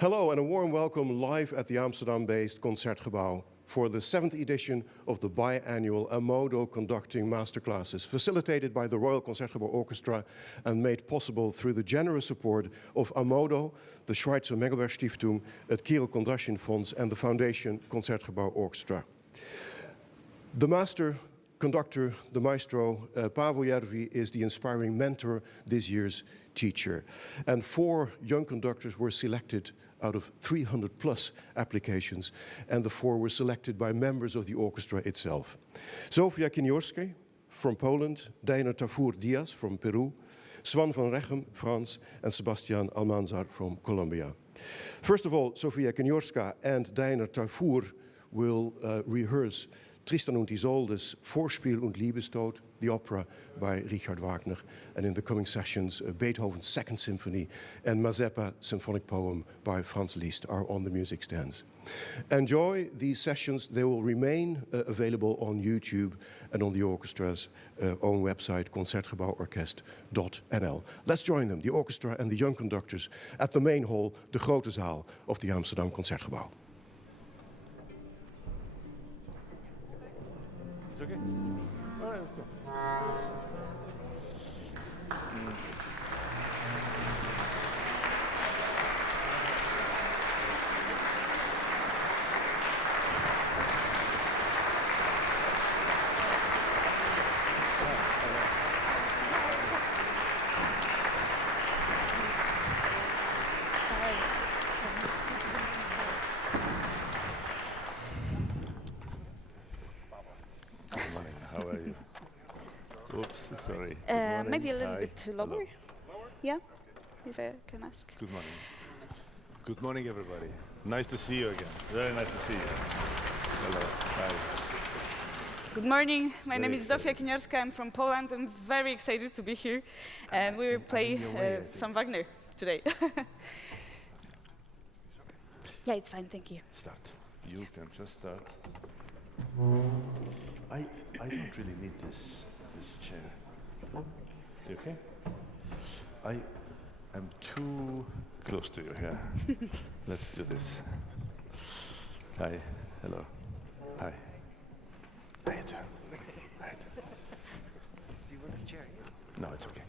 Hello and a warm welcome live at the Amsterdam-based Concertgebouw for the 7th edition of the biannual Ammodo Conducting Masterclasses, facilitated by the Royal Concertgebouw Orchestra and made possible through the generous support of Ammodo, the Schweizer Mengelberg Stiftung, het Kirill Kondrashin Fonds and the Foundation Concertgebouw Orchestra. The master conductor, the maestro, Paavo Järvi, is the inspiring mentor this year's teacher. And 4 young conductors were selected out of 300 plus applications, and the 4 were selected by members of the orchestra itself. Zofia Kiniorska from Poland, Dayner Tafur-Diaz from Peru, Swann van Rechem, France, and Sebastián Almánzar from Colombia. First of all, Zofia Kiniorska and Dayner Tafur will rehearse Tristan und Isolde's Vorspiel und Liebestod, the opera by Richard Wagner, and in the coming sessions, Beethoven's Second Symphony and Mazeppa's symphonic poem by Franz Liszt are on the music stands. Enjoy these sessions. They will remain available on YouTube and on the orchestra's own website, Concertgebouworkest.nl. Let's join them, the orchestra and the young conductors, at the main hall, the grote zaal of the Amsterdam Concertgebouw. Okay. All right, let's go. Sorry. Maybe a little bit lower. Hello. Yeah, if I can ask. Good morning. Good morning, everybody. Nice to see you again. Very nice to see you. Hello. Hi. Good morning. My name is Zofia Kiniorska. I'm from Poland. I'm very excited to be here, and we will play some Wagner today. Yeah, it's fine. Thank you. Start. You can just start. I don't really need this chair. You okay? I am too close to you here. Let's do this. Hi. Hello. Hi. How you doing? Hi. Do you want the chair? No, it's okay.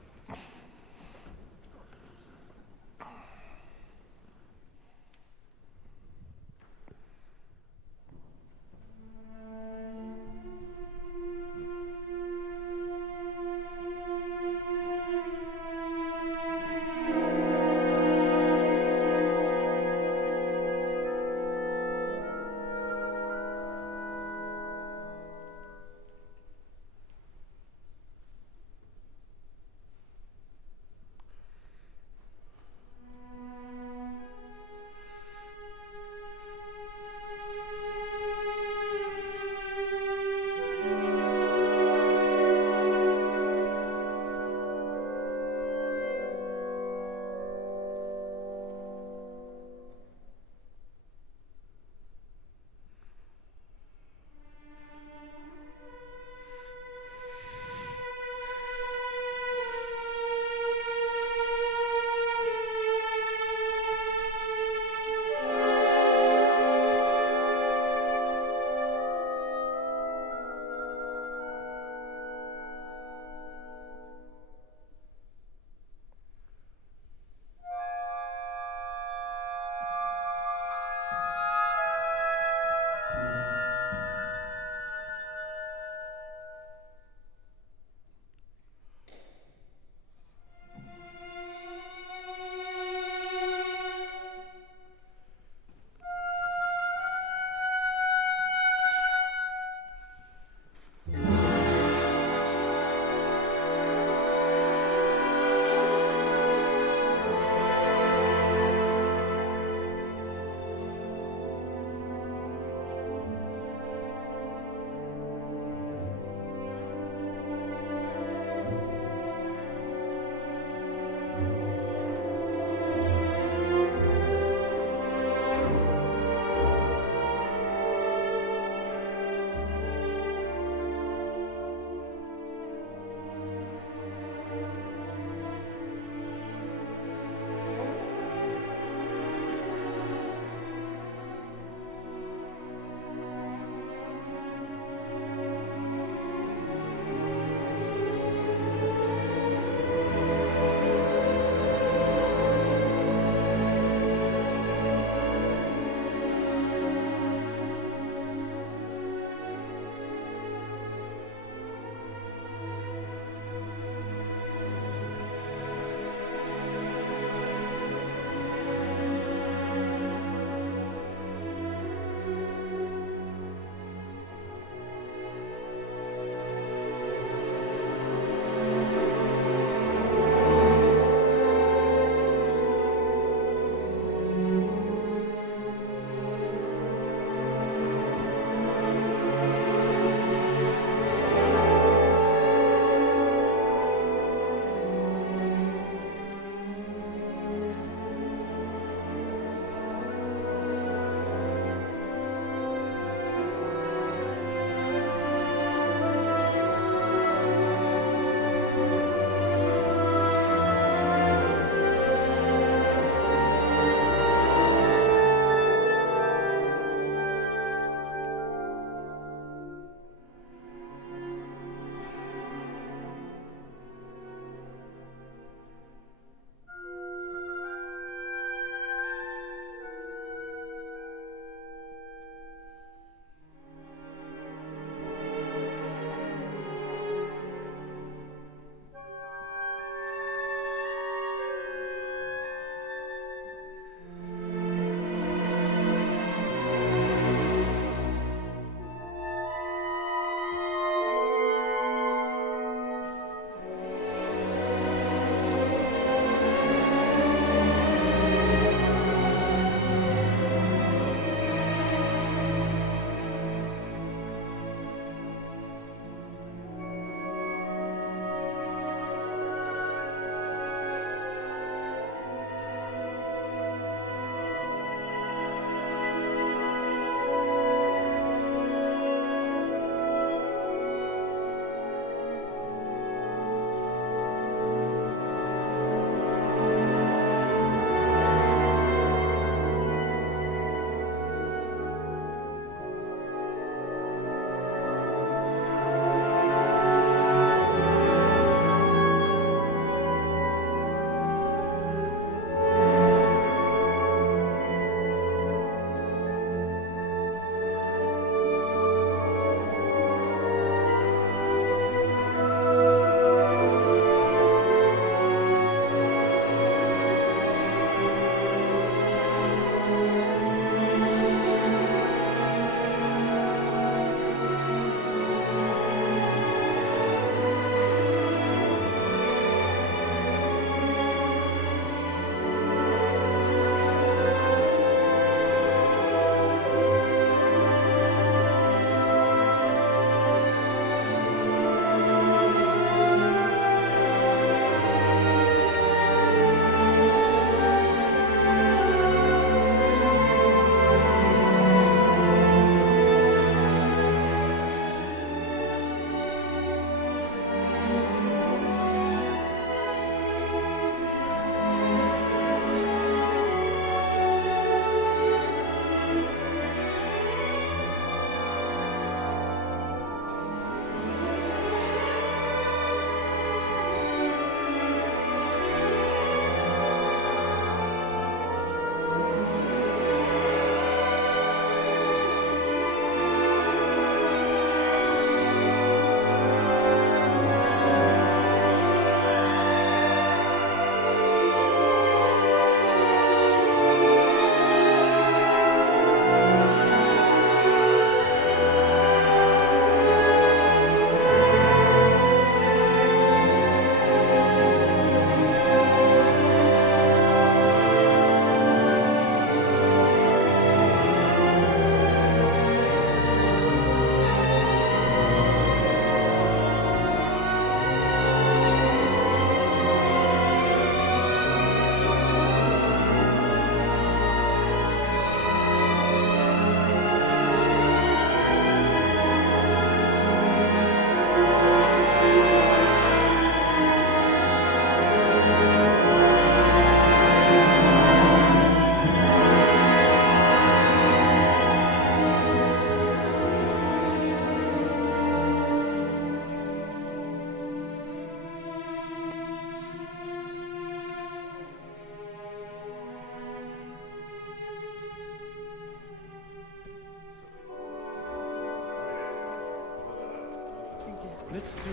let's do.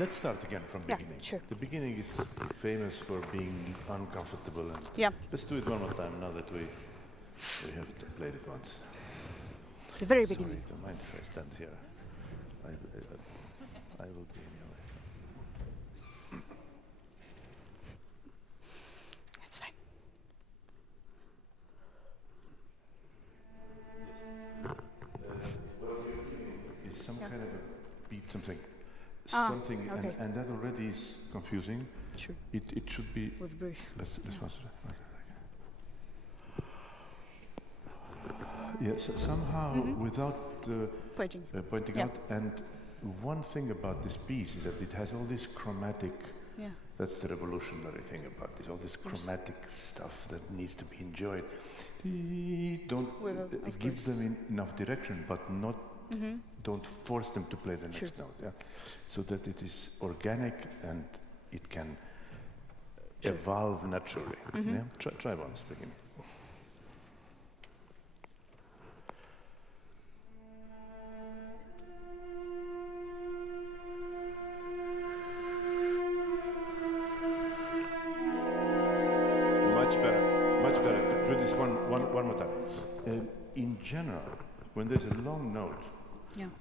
Let's start again from Yeah, beginning. sure. The beginning is famous for being uncomfortable, and let's do it one more time now that we have played it once. The very Sorry, beginning. don't mind if I stand here. I will be in your way. That's fine. Is some kind of a beat, something, okay. and that already is confusing. Sure. It should be. With brief. Let's yes, somehow without pointing out. And one thing about this piece is that it has all this chromatic. Yeah. That's the revolutionary thing about this. All this chromatic stuff that needs to be enjoyed. Don't give them enough direction, but not. Don't force them to play the next note. Yeah, so that it is organic and it can evolve naturally. Yeah? Try once, begin. Much better. Do this one more time. In general, when there's a long note,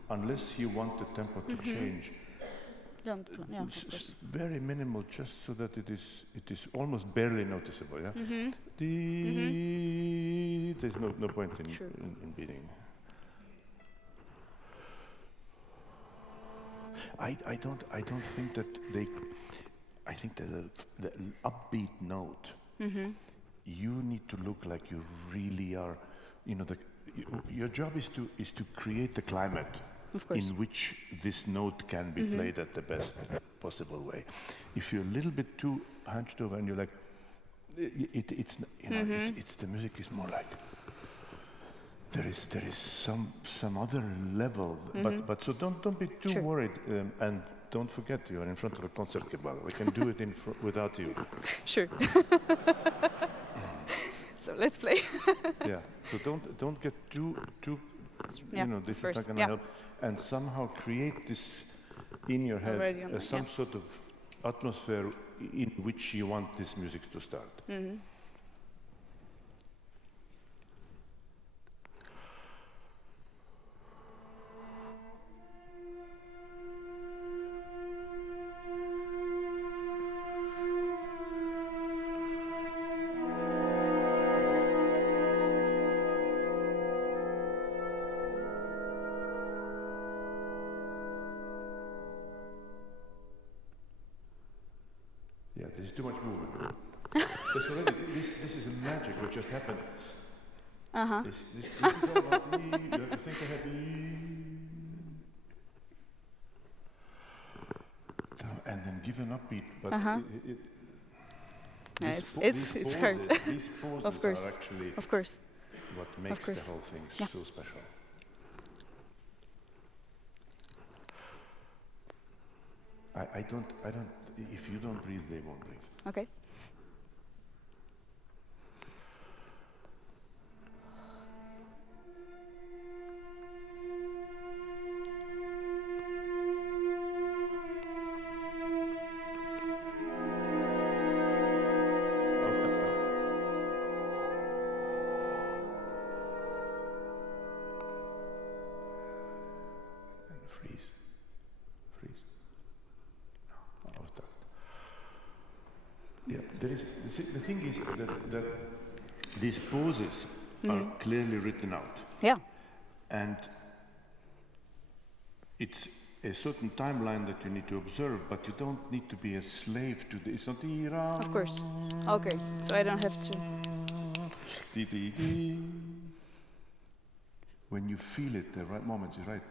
unless you want the tempo to change, very minimal, just so that it is almost barely noticeable. Yeah. There's no point in beating. I don't think that they. I think that the upbeat note. You need to look like you really are. You know, your job is to create the climate in which this note can be played at the best possible way. If you're a little bit too hunched over and you're like, it's the music is more like there is some other level. But so don't be too worried, and don't forget you are in front of a Concertgebouw. We can do it without you. Sure. So let's play. Yeah. So don't get too. You know, this is not going to help. And somehow create this in your head some sort of atmosphere in which you want this music to start. Yeah, there's too much movement. There's already, this is a magic what just happened. This is all about you have to think ahead. And then give an upbeat, but it's hard. These pauses Of course. are actually what makes the whole thing so special. I don't. If you don't breathe, they won't breathe. Okay. The thing is that these pauses are clearly written out. Yeah. And it's a certain timeline that you need to observe, but you don't need to be a slave to this. It's not Of course. Okay, so I don't have to. When you feel it, the right moment is right.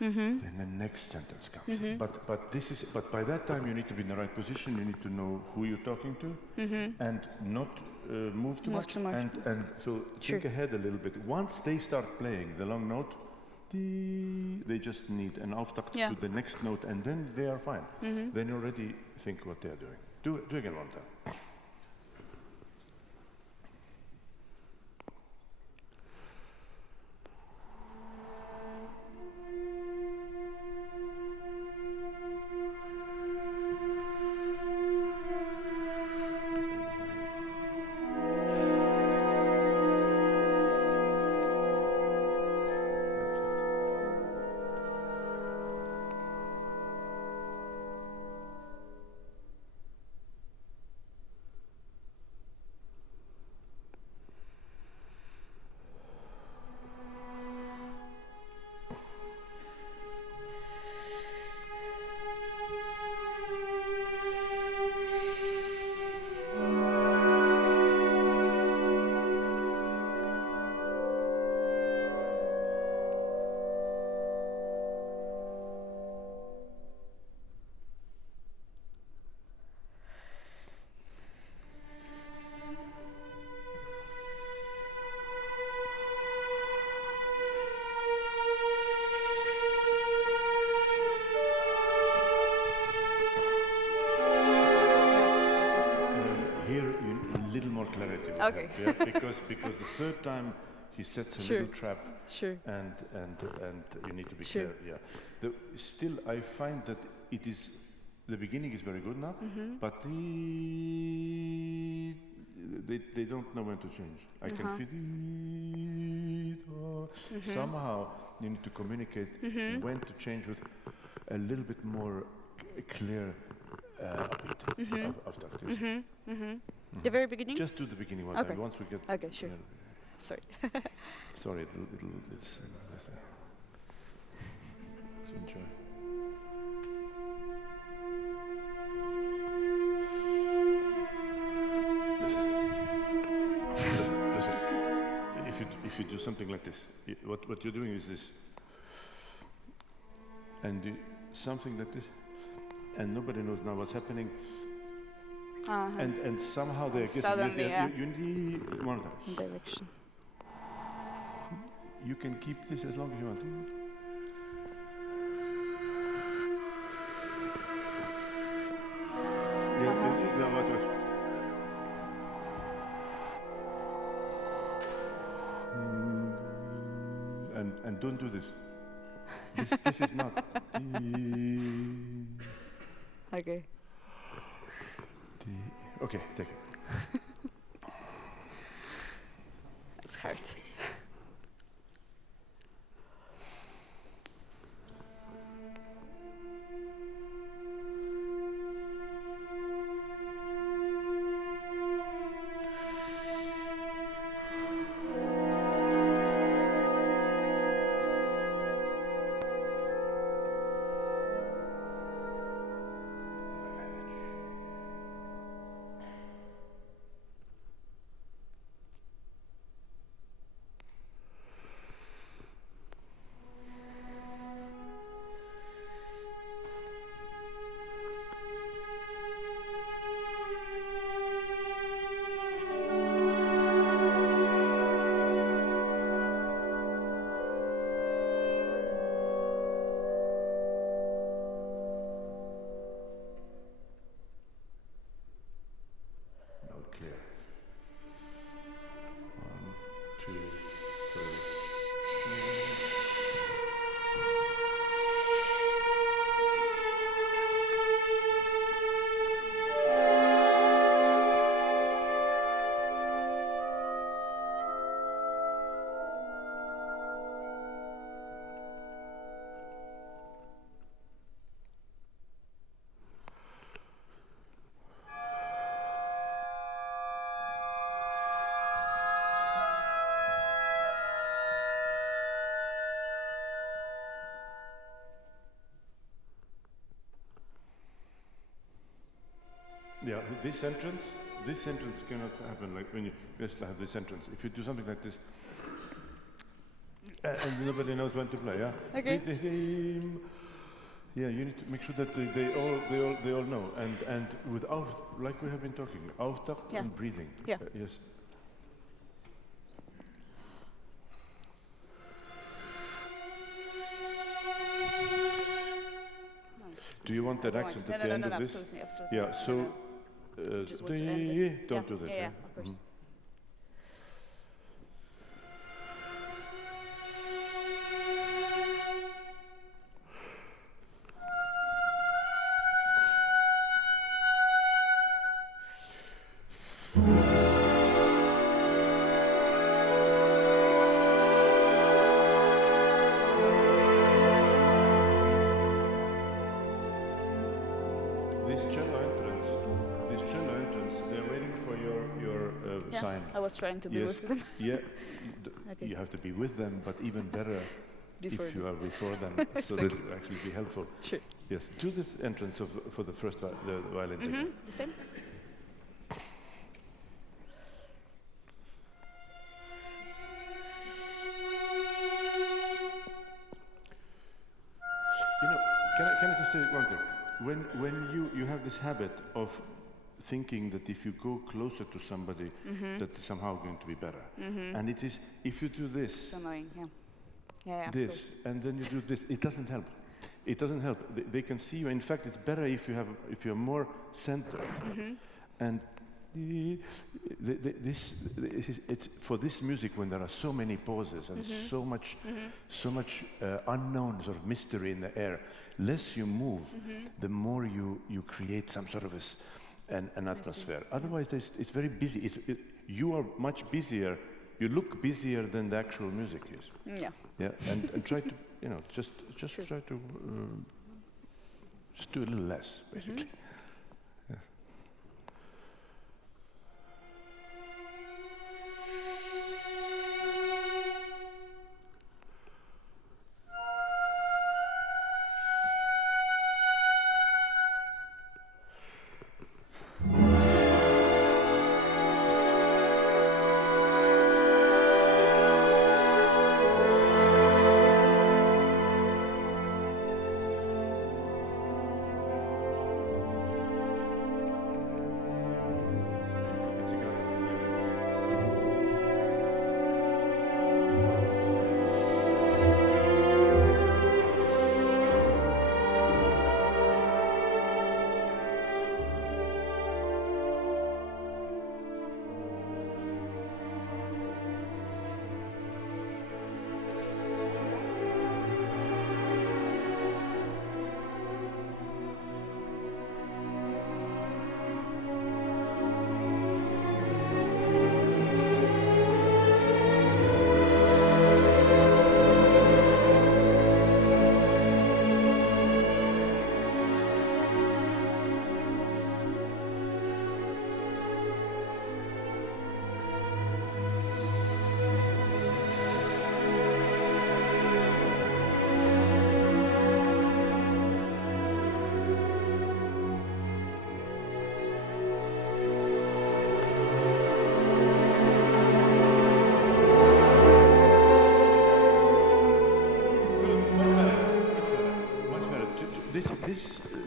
Then the next sentence comes. But by that time you need to be in the right position. You need to know who you're talking to, and not move too much. And so think ahead a little bit. Once they start playing the long note, they just need an auftakt to the next note, and then they are fine. Then you already think what they are doing. Do again one time. Okay. Yeah, because the third time he sets a little trap, and you need to be clear. Yeah. Still, I find that it is the beginning is very good now, but they don't know when to change. I can feel it. Somehow you need to communicate when to change with a little bit more clear upbeat of takt. The very beginning? Just do the beginning one time. Once we get. Okay, sure. Sorry. Sorry, it's enjoy. Listen. If you do something like this, what you're doing is this, and something like this, and nobody knows now what's happening. And somehow they're getting suddenly, you need one time. Direction. You can keep this as long as you want. And don't do this. This is not. Okay. Okay, take it. It's hard. Yeah, this entrance cannot happen like when you just have this entrance. If you do something like this, and nobody knows when to play, yeah. Okay. Yeah, you need to make sure that they all know, and without, like we have been talking, auftakt and breathing. Yeah. Yes. Do you want that accent at the end of this? Absolutely. Yeah. So. Just want to end it. Don't do that. Yeah, of course. I was trying to be with them. You have to be with them, but even better before if you are before them, so that it will actually be helpful. Sure. Yes, do this entrance for the first the violins again. The same? You know, can I just say one thing? When you have this habit of thinking that if you go closer to somebody, that it's somehow going to be better. And it is, if you do this, it's annoying, yeah, this, and then you do this, it doesn't help. It doesn't help. They can see you. In fact, it's better if you're more centered. And It's for this music when there are so many pauses and so much unknown sort of mystery in the air. Less you move, the more you create some sort of an atmosphere. Otherwise, it's very busy. You are much busier. You look busier than the actual music is. Yeah. Yeah, and try to just try to just do a little less, basically. Yes.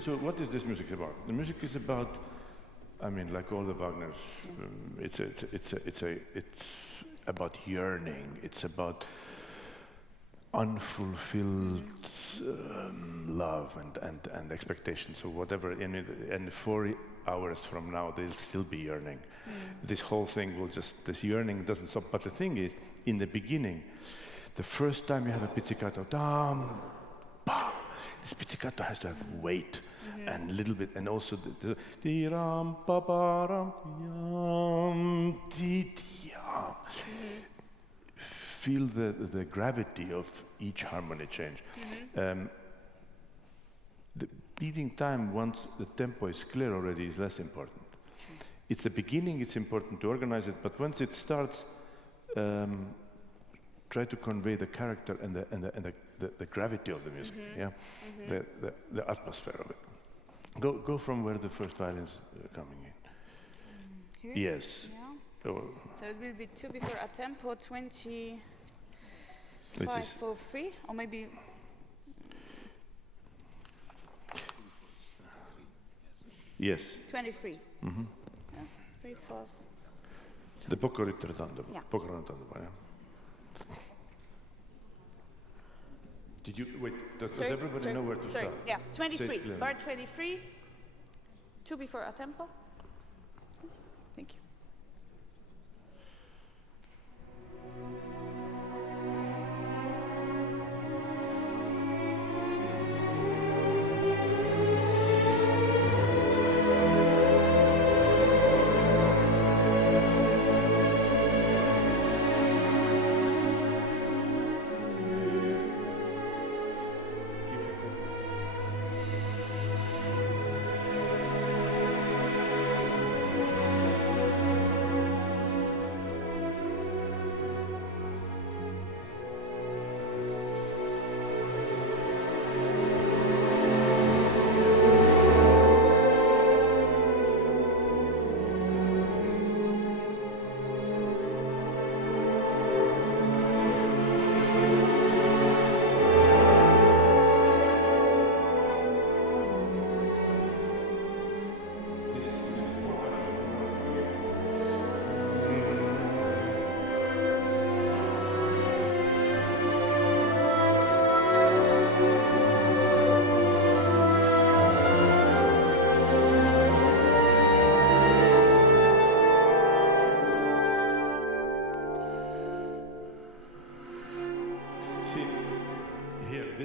So what is this music about? The music is about, I mean, like all the Wagners, it's about yearning. It's about unfulfilled love and expectation. So whatever, and 4 hours from now, they'll still be yearning. This whole thing will just, this yearning doesn't stop. But the thing is, in the beginning, the first time you have a pizzicato, this pizzicato has to have weight and a little bit, and also the ram pa pa ram ti ti. Feel the gravity of each harmony change. The beating time, once the tempo is clear already, is less important. It's the beginning, it's important to organize it, but once it starts, try to convey the character and the gravity of the music, the atmosphere of it. Go from where the first violins are coming in. Here? Yes. Yeah. So it will be 2 before a tempo, 25 for free, or maybe. Yes. 23. Yeah. 3, 4. The poco ritardando. Yeah. Poco ritardando, yeah. Did you wait? Does everybody know where to start? Yeah, 23. Clearly. Bar 23. 2 before a tempo. Thank you.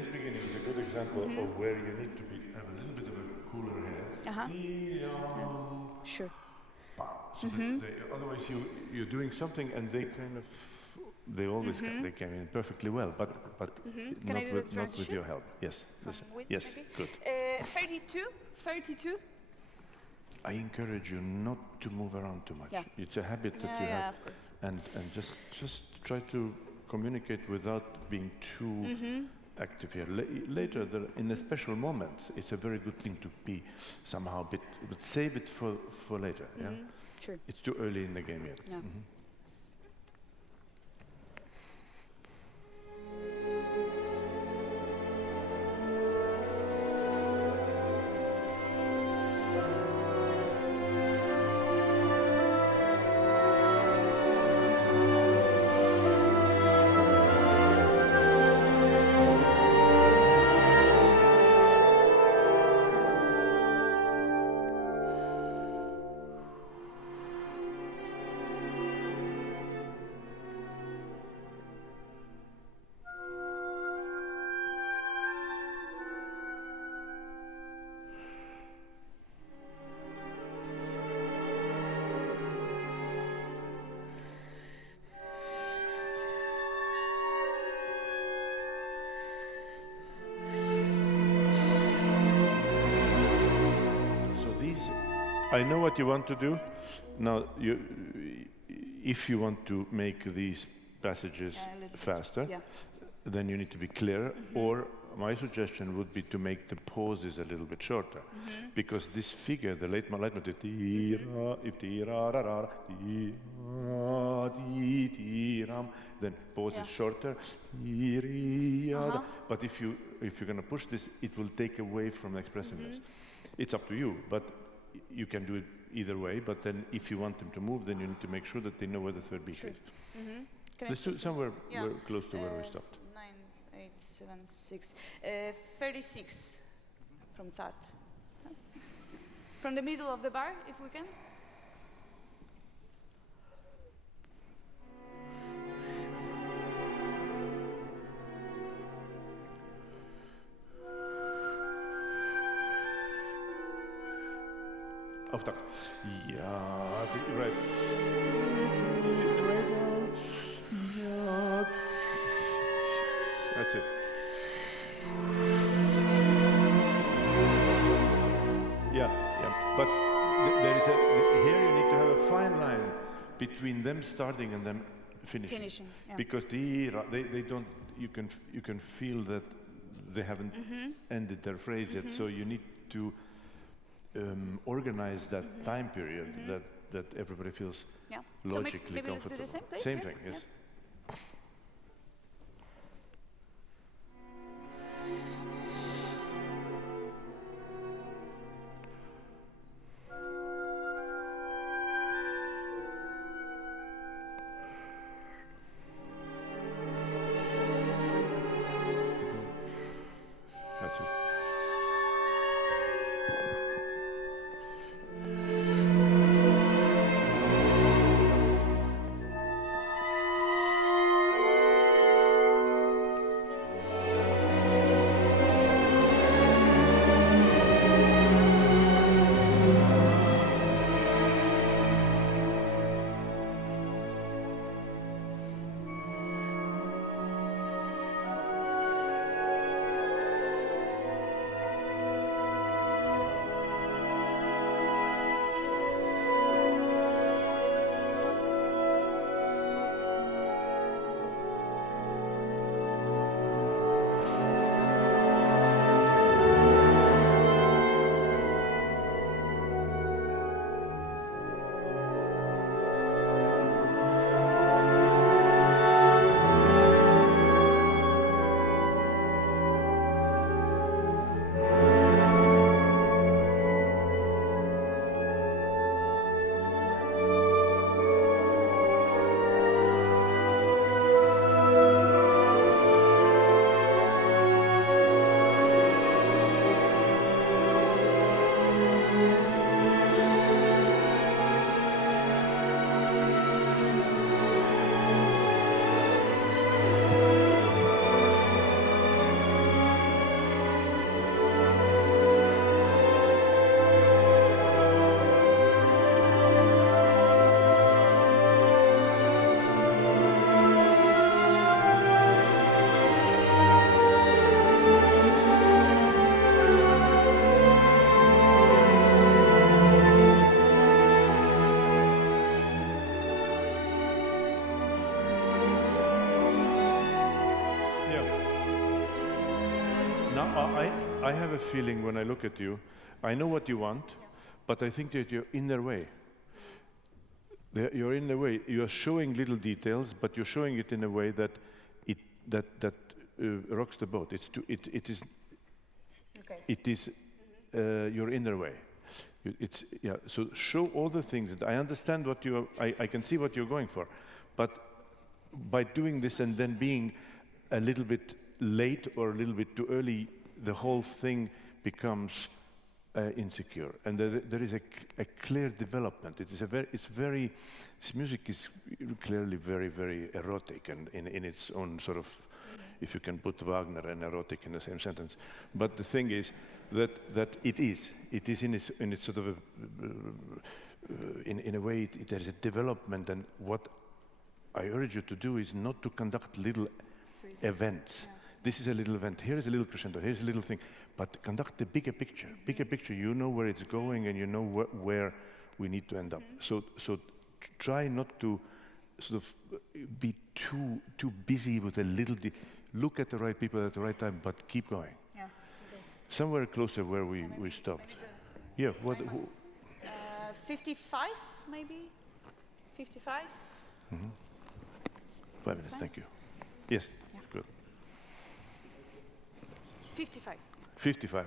this beginning is a good example of where you need to have a little bit of a cooler head. Sure. So otherwise you're doing something and they kind of they always they came in perfectly well, but Can I do the not with your help. Yes. Yes. Good. 32. I encourage you not to move around too much. Yeah. It's a habit that you Yeah, have, of course. and just try to communicate without being too active here. Later, in a special moment, it's a very good thing to be somehow a bit, but save it for later. Yeah, Sure. it's too early in the game yet. Yeah. I know what you want to do. Now, if you want to make these passages faster, then you need to be clearer. Or my suggestion would be to make the pauses a little bit shorter, because this figure, the leitmotif, then pause is shorter. But if you're going to push this, it will take away from expressiveness. It's up to you, but you can do it either way, but then if you want them to move, then you need to make sure that they know where the third beat is. Let's do somewhere close to where we stopped. 9, 8, 7, 6. 36 from start. From the middle of the bar, if we can. Auftakt. Ja, right. That's it. Yeah. But there is here you need to have a fine line between them starting and them finishing. Because they don't. You can feel that they haven't ended their phrase yet. So you need to organize that time period that everybody feels logically so comfortable. Let's do the same thing, yes. That's it. Now, I have a feeling when I look at you, I know what you want, but I think that you're in their way. You're in the way. You are showing little details, but you're showing it in a way that rocks the boat. It is your inner way. So show all the things. I understand what you are. I can see what you're going for, but by doing this and then being a little bit late or a little bit too early, the whole thing becomes insecure. And there is a clear development. This music is clearly very, very erotic, and in its own sort of, if you can put Wagner and erotic in the same sentence. But the thing is that it is in its sort of in a way there is a development, and what I urge you to do is not to conduct little events. Yeah. This is a little event, here is a little crescendo, here's a little thing, but conduct the bigger picture. Bigger picture, you know where it's going and you know where we need to end up. So try not to sort of be too busy with a little, look at the right people at the right time, but keep going. Yeah. Okay. Somewhere closer where we stopped. Yeah, what? 55 maybe? 55? Mm-hmm. 5 minutes, thank you. Yes, yeah. Good. 55. 55.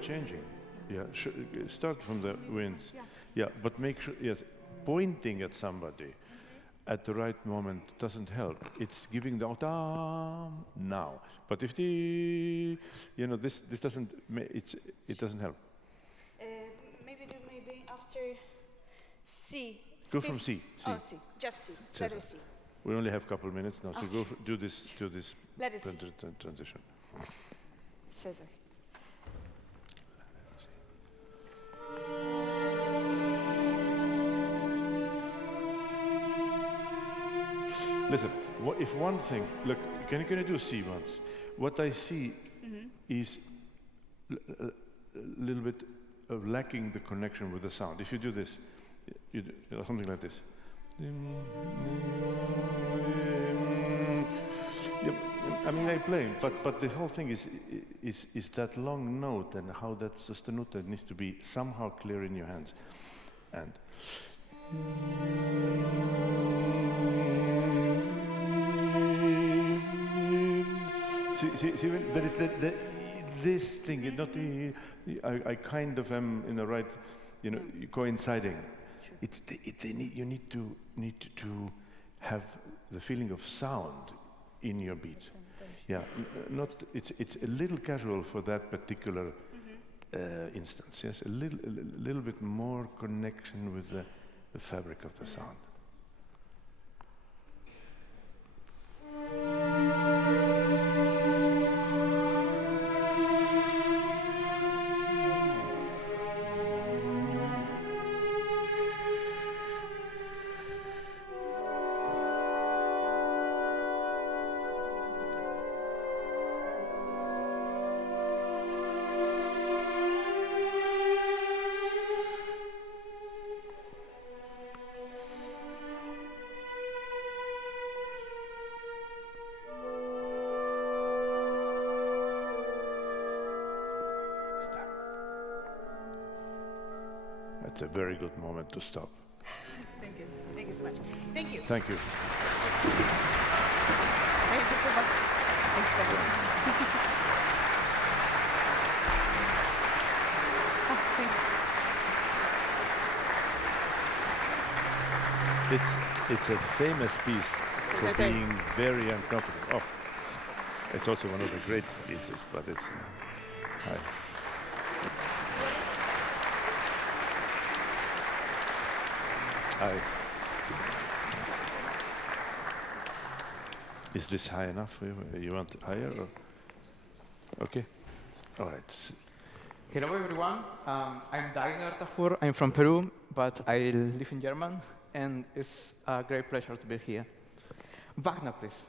Changing, start from the winds, but make sure, pointing at somebody at the right moment doesn't help. It's giving the now, but if this doesn't, it doesn't help. Maybe after C. Go from C. Oh, C, just C. Letter C. We only have a couple of minutes now, so do this transition. Cesar. Listen, if one thing, look, can you do C once? What I see is a little bit of lacking the connection with the sound. If you do this, you do something like this. Yep. I mean, I play, but the whole thing is that long note and how that sostenuto needs to be somehow clear in your hands. And see, there is this thing. Not I kind of am in the right, coinciding. Sure. You need to have the feeling of sound in your beat. Yeah, it's a little casual for that particular instance. Yes, a little bit more connection with the fabric of the sound. It's a very good moment to stop. Thank you. Thank you so much. Thank you. Thank you. Thank you so much. Thanks, Paavo. Thank you. It's a famous piece for being very uncomfortable. Oh, it's also one of the great pieces, but it's. Is this high enough? You want higher? Or? Okay. All right. Hello, everyone. I'm Dayner Tafur. I'm from Peru, but I live in Germany, and it's a great pleasure to be here. Wagner, please.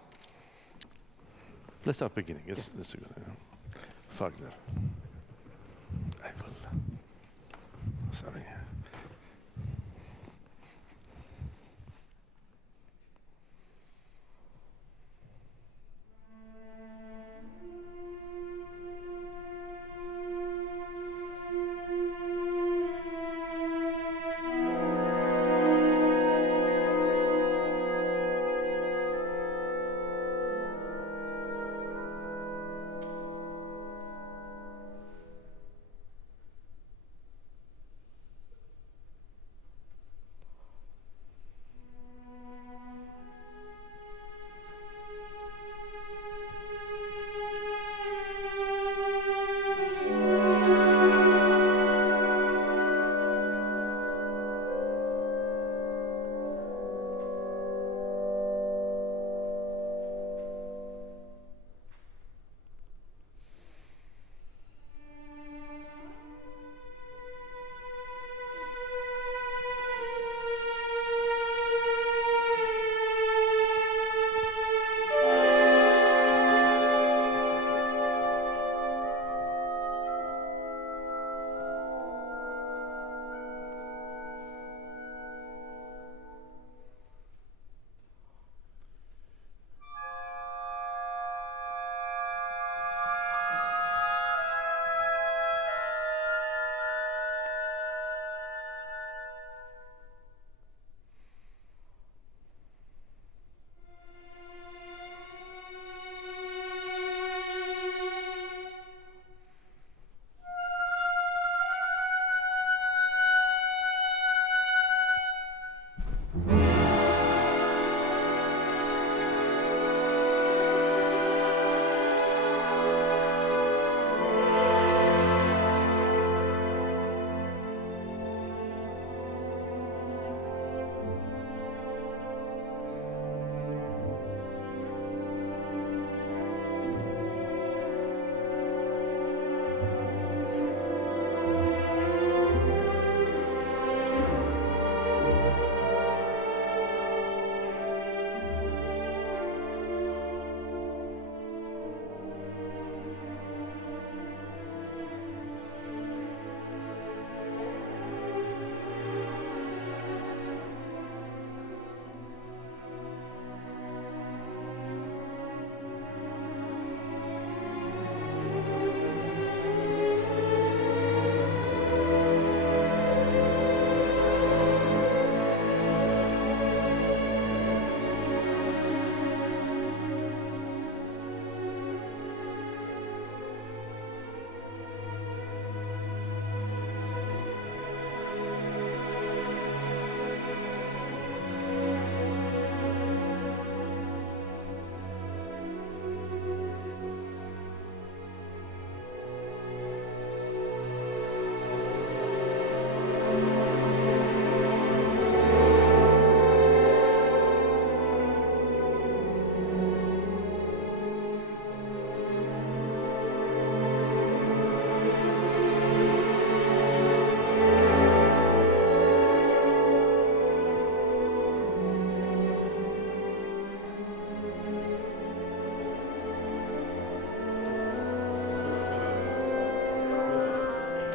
Let's start beginning. Yes, that's a good idea. Wagner. I will. Sorry.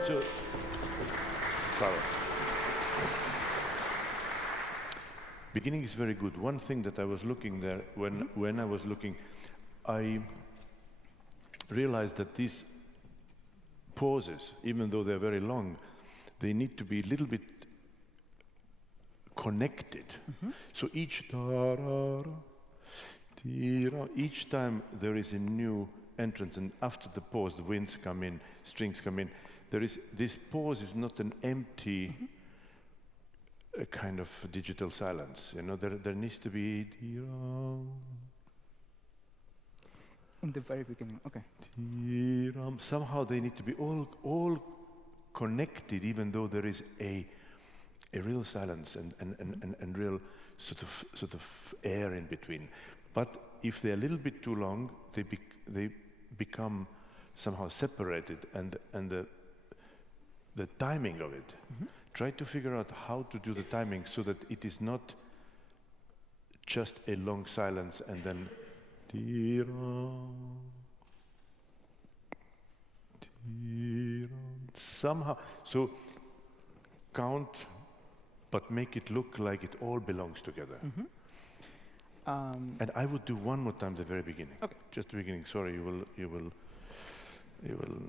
So, Paavo. Beginning is very good. One thing that I was looking there, when I was looking, I realized that these pauses, even though they're very long, they need to be a little bit connected. So each time there is a new entrance, and after the pause, the winds come in, strings come in. This pause is not an empty a kind of digital silence. You know, there needs to be In the very beginning, okay. Somehow they need to be all connected, even though there is a real silence and real sort of air in between. But if they're a little bit too long, they become somehow separated, and the timing of it. Try to figure out how to do the timing so that it is not just a long silence and then somehow. So count, but make it look like it all belongs together. And I would do one more time the very beginning. Okay. Just the beginning. Sorry, you will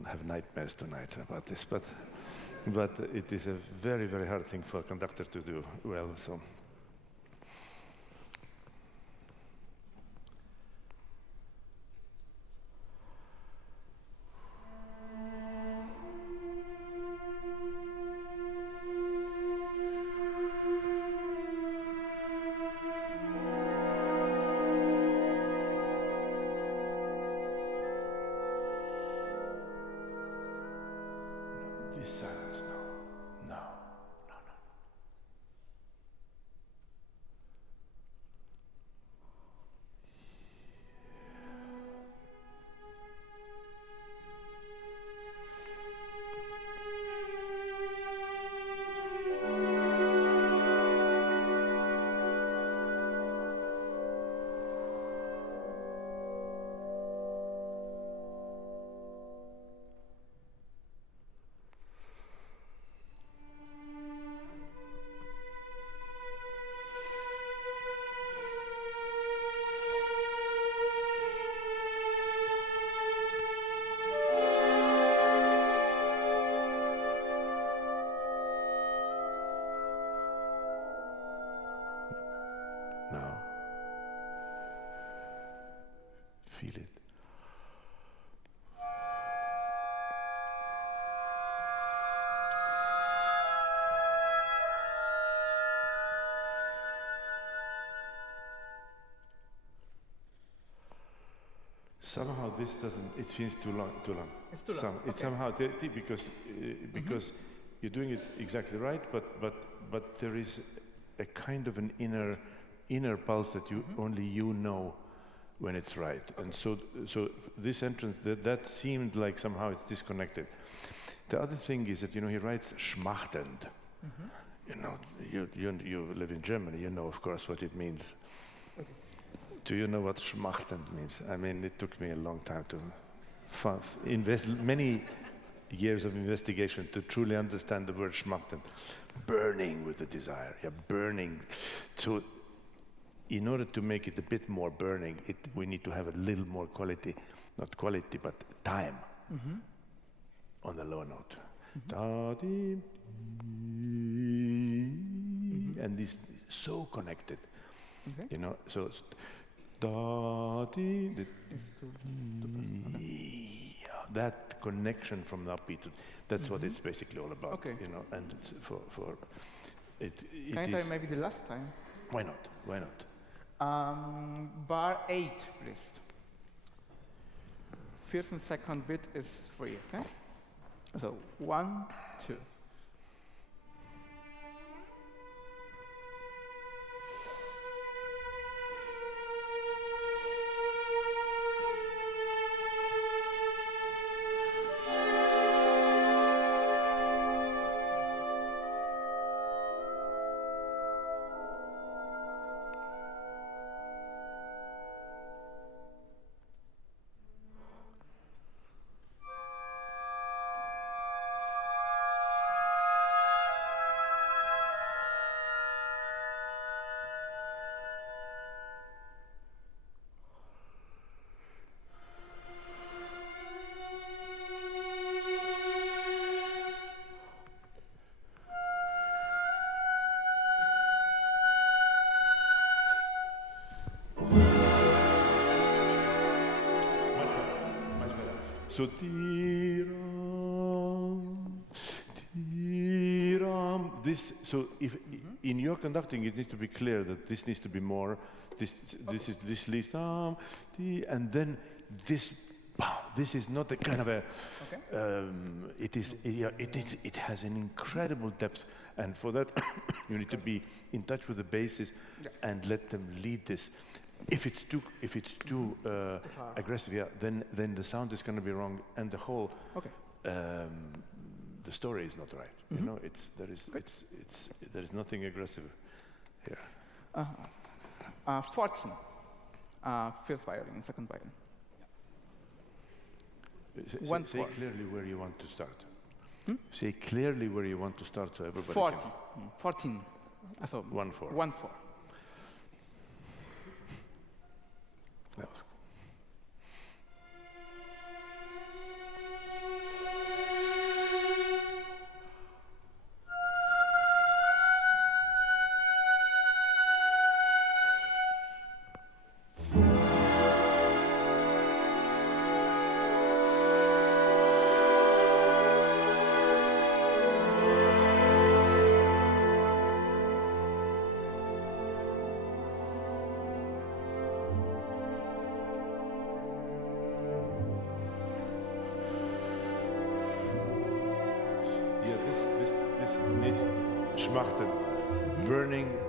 have nightmares tonight about this, but it is a very, very hard thing for a conductor to do well. So. Now, feel it. Somehow this doesn't, it seems too long. It's too long. It's somehow, because you're doing it exactly right, but there is a kind of an inner pulse that only you know when it's right. And so this entrance, that seemed like somehow it's disconnected. The other thing is that, he writes schmachtend. You know, you live in Germany, you know, of course, what it means. Okay. Do you know what schmachtend means? I mean, it took me a long time to invest many years of investigation to truly understand the word schmachtend. Burning with a desire, burning. So in order to make it a bit more burning, we need to have a little more quality, not quality, but time on the lower note. And this so connected, so that connection from the upbeat, that's what it's basically all about. Okay. And it's for it. Can I try maybe the last time? Why not? Bar 8, please. First and second bit is free, okay? So 1, 2. Much better. So this. So if in your conducting, it needs to be clear that this needs to be more. This is this leads and then this. This is not a kind of a. It has an incredible depth, and for that you need to be in touch with the basses and let them lead this. If it's too aggressive, then the sound is going to be wrong, and the whole the story is not right. You know, there is nothing aggressive here. 14, first violin, second violin. Say clearly where you want to start. Say clearly where you want to start, so everybody 40, can. 14. So 1/4. 1/4. That was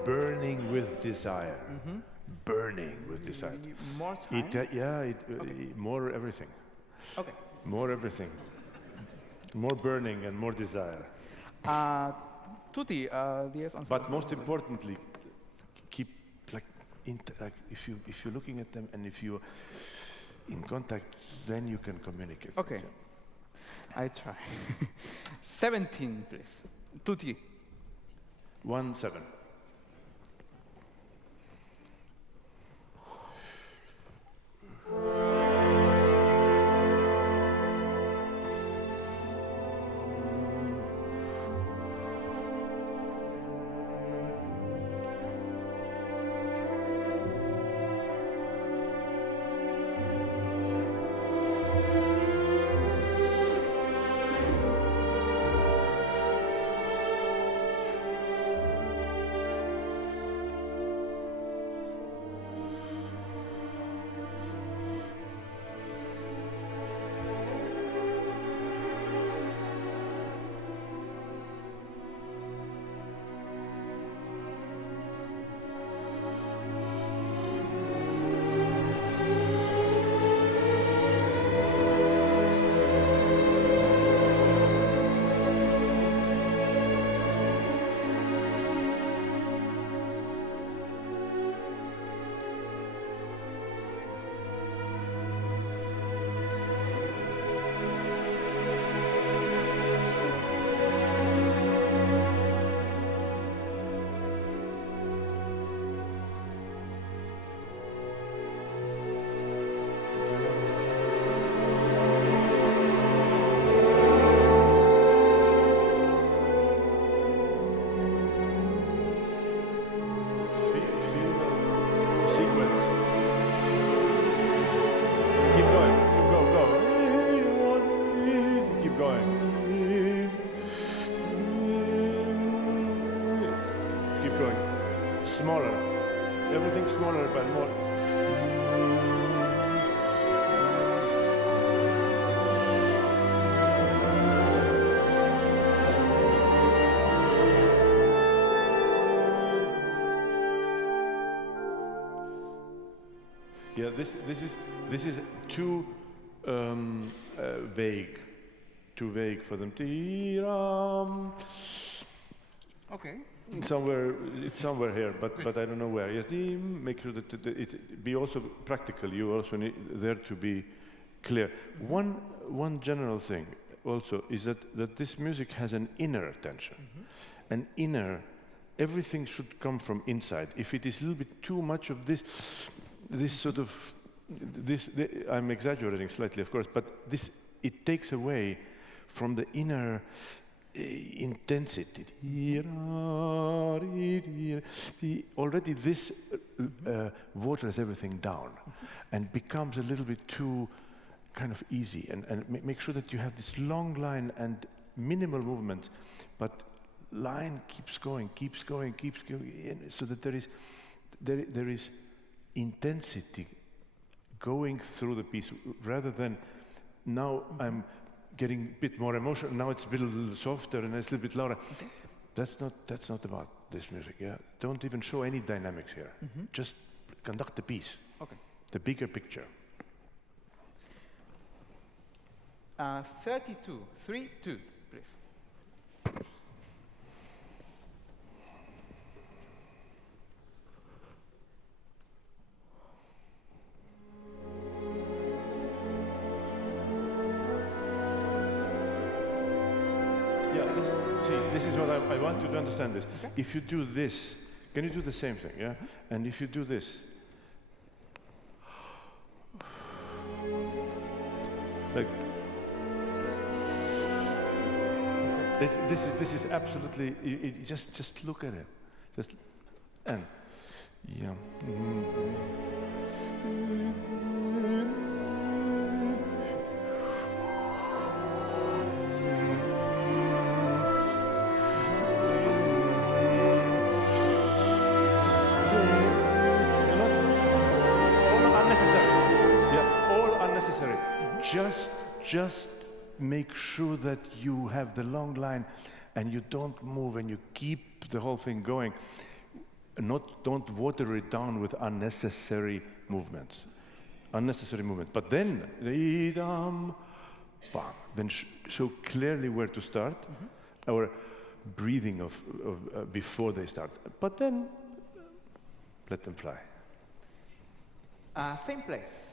burning with desire. Burning with desire. More time? More everything. Okay. More everything. More burning and more desire. Tutti, but most importantly, keep if you're looking at them and if you're in contact, then you can communicate. Okay. I try. 17, please. Tutti. 1/7. Smaller, but more. Yeah, this is too vague. Too vague for them. Okay. It's somewhere here, but I don't know where. Yes, make sure that it be also practical. You also need there to be clear. One general thing also is that this music has an inner tension, an inner. Everything should come from inside. If it is a little bit too much of this sort of I'm exaggerating slightly, of course, but it takes away from the inner. intensity. Already this waters everything down and becomes a little bit too kind of easy. And make sure that you have this long line and minimal movement, but line keeps going, so that there is intensity going through the piece, rather than now I'm getting a bit more emotional, now it's a little softer and it's a little bit louder. Okay. That's not about this music, yeah? Don't even show any dynamics here. Just conduct the piece. Okay. The bigger picture. 32, 3-2, please. This is what I want you to understand this. Okay. If you do this, can you do the same thing, yeah? And if you do this, like, this is absolutely, just look at it. And, yeah. Just make sure that you have the long line and you don't move and you keep the whole thing going. Don't water it down with unnecessary movements. But then, then show clearly where to start, or breathing of before they start. But then, let them fly. Same place.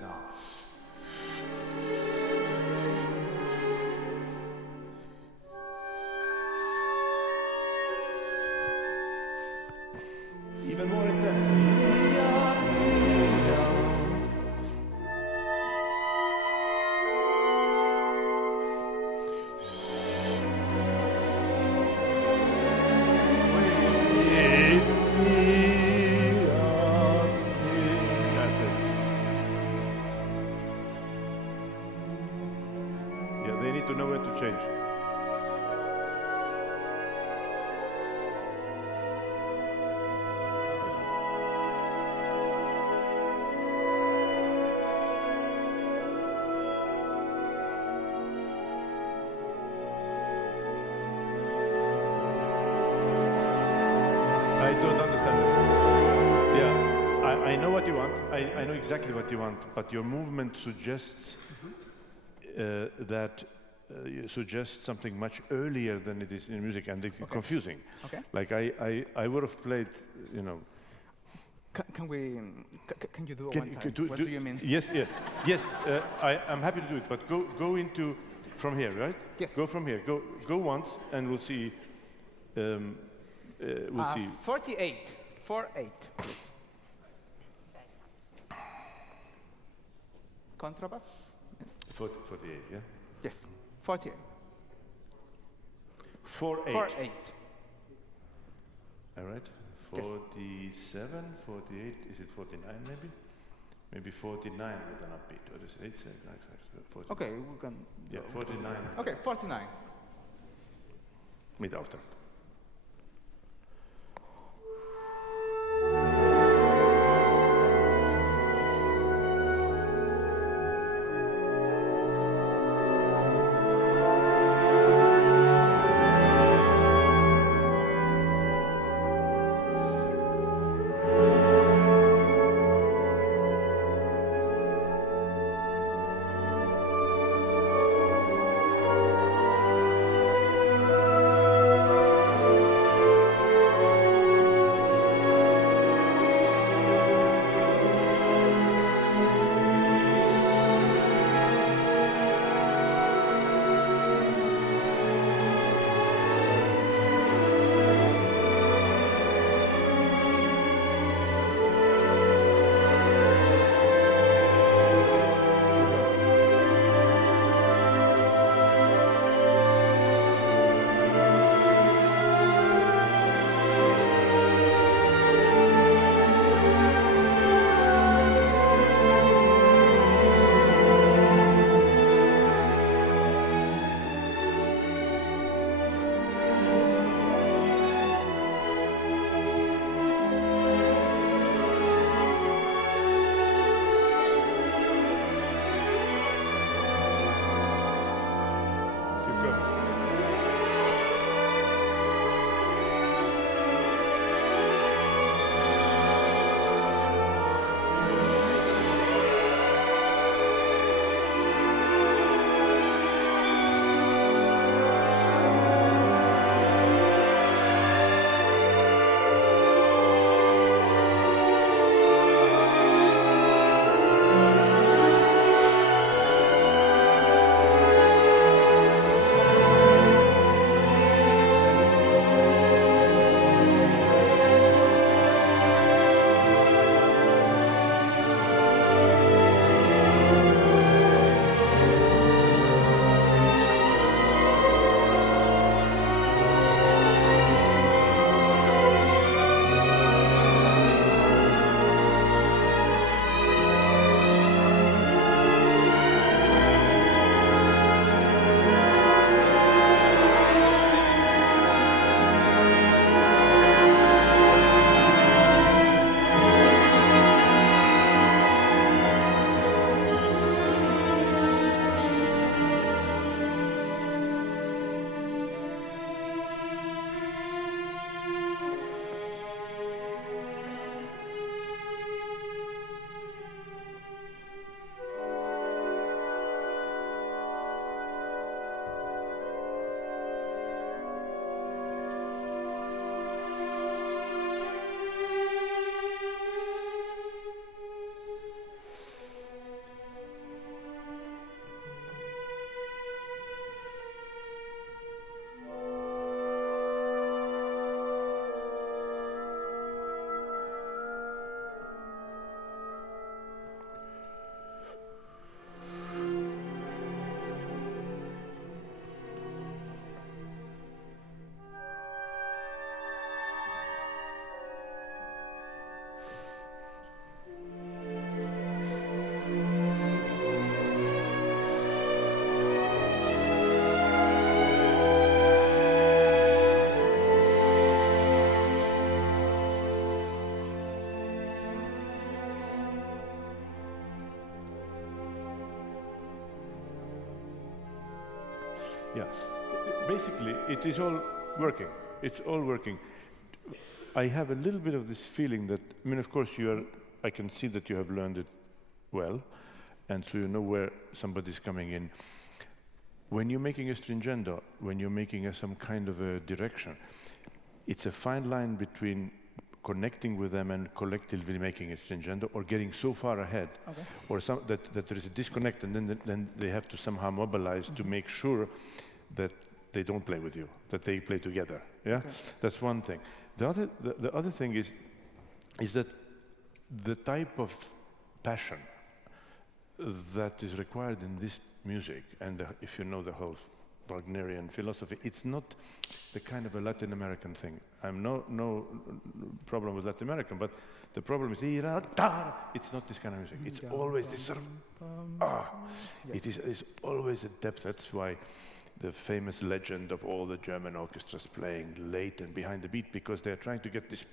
Now. Even more intense. I know exactly what you want, but your movement suggests that you suggest something much earlier than it is in music, and it's confusing. Okay. Like I would have played, you know. Can you do it one time? What do you mean? Yes, yes. I'm happy to do it, but go into from here, right? Yes. Go from here. Go once, and we'll see. We'll see. 48. 4-8. Contrabass? Yes. 48, yeah? Yes, 48. 4-8. 4-8. All right. 47, 48, is it 49 maybe? Maybe 49 with an upbeat, or is it 49? Okay, we can... Yeah, 49. Okay, 49. Mit Auftrag. Go. Yeah, basically it is all working. It's all working. I have a little bit of this feeling that, I mean, of course I can see that you have learned it well, and so you know where somebody's coming in. When you're making a stringendo, when you're making some kind of a direction, it's a fine line between connecting with them and collectively making a stringendo, or getting so far ahead, or that there is a disconnect, and then they have to somehow mobilize to make sure that they don't play with you, that they play together. Yeah, that's one thing. The other thing is that the type of passion that is required in this music, and if you know the whole Wagnerian philosophy, it's not the kind of a Latin American thing. I'm no problem with Latin American, but the problem is it's not this kind of music. It's always this sort of it's always a depth. That's why the famous legend of all the German orchestras playing late and behind the beat, because they're trying to get this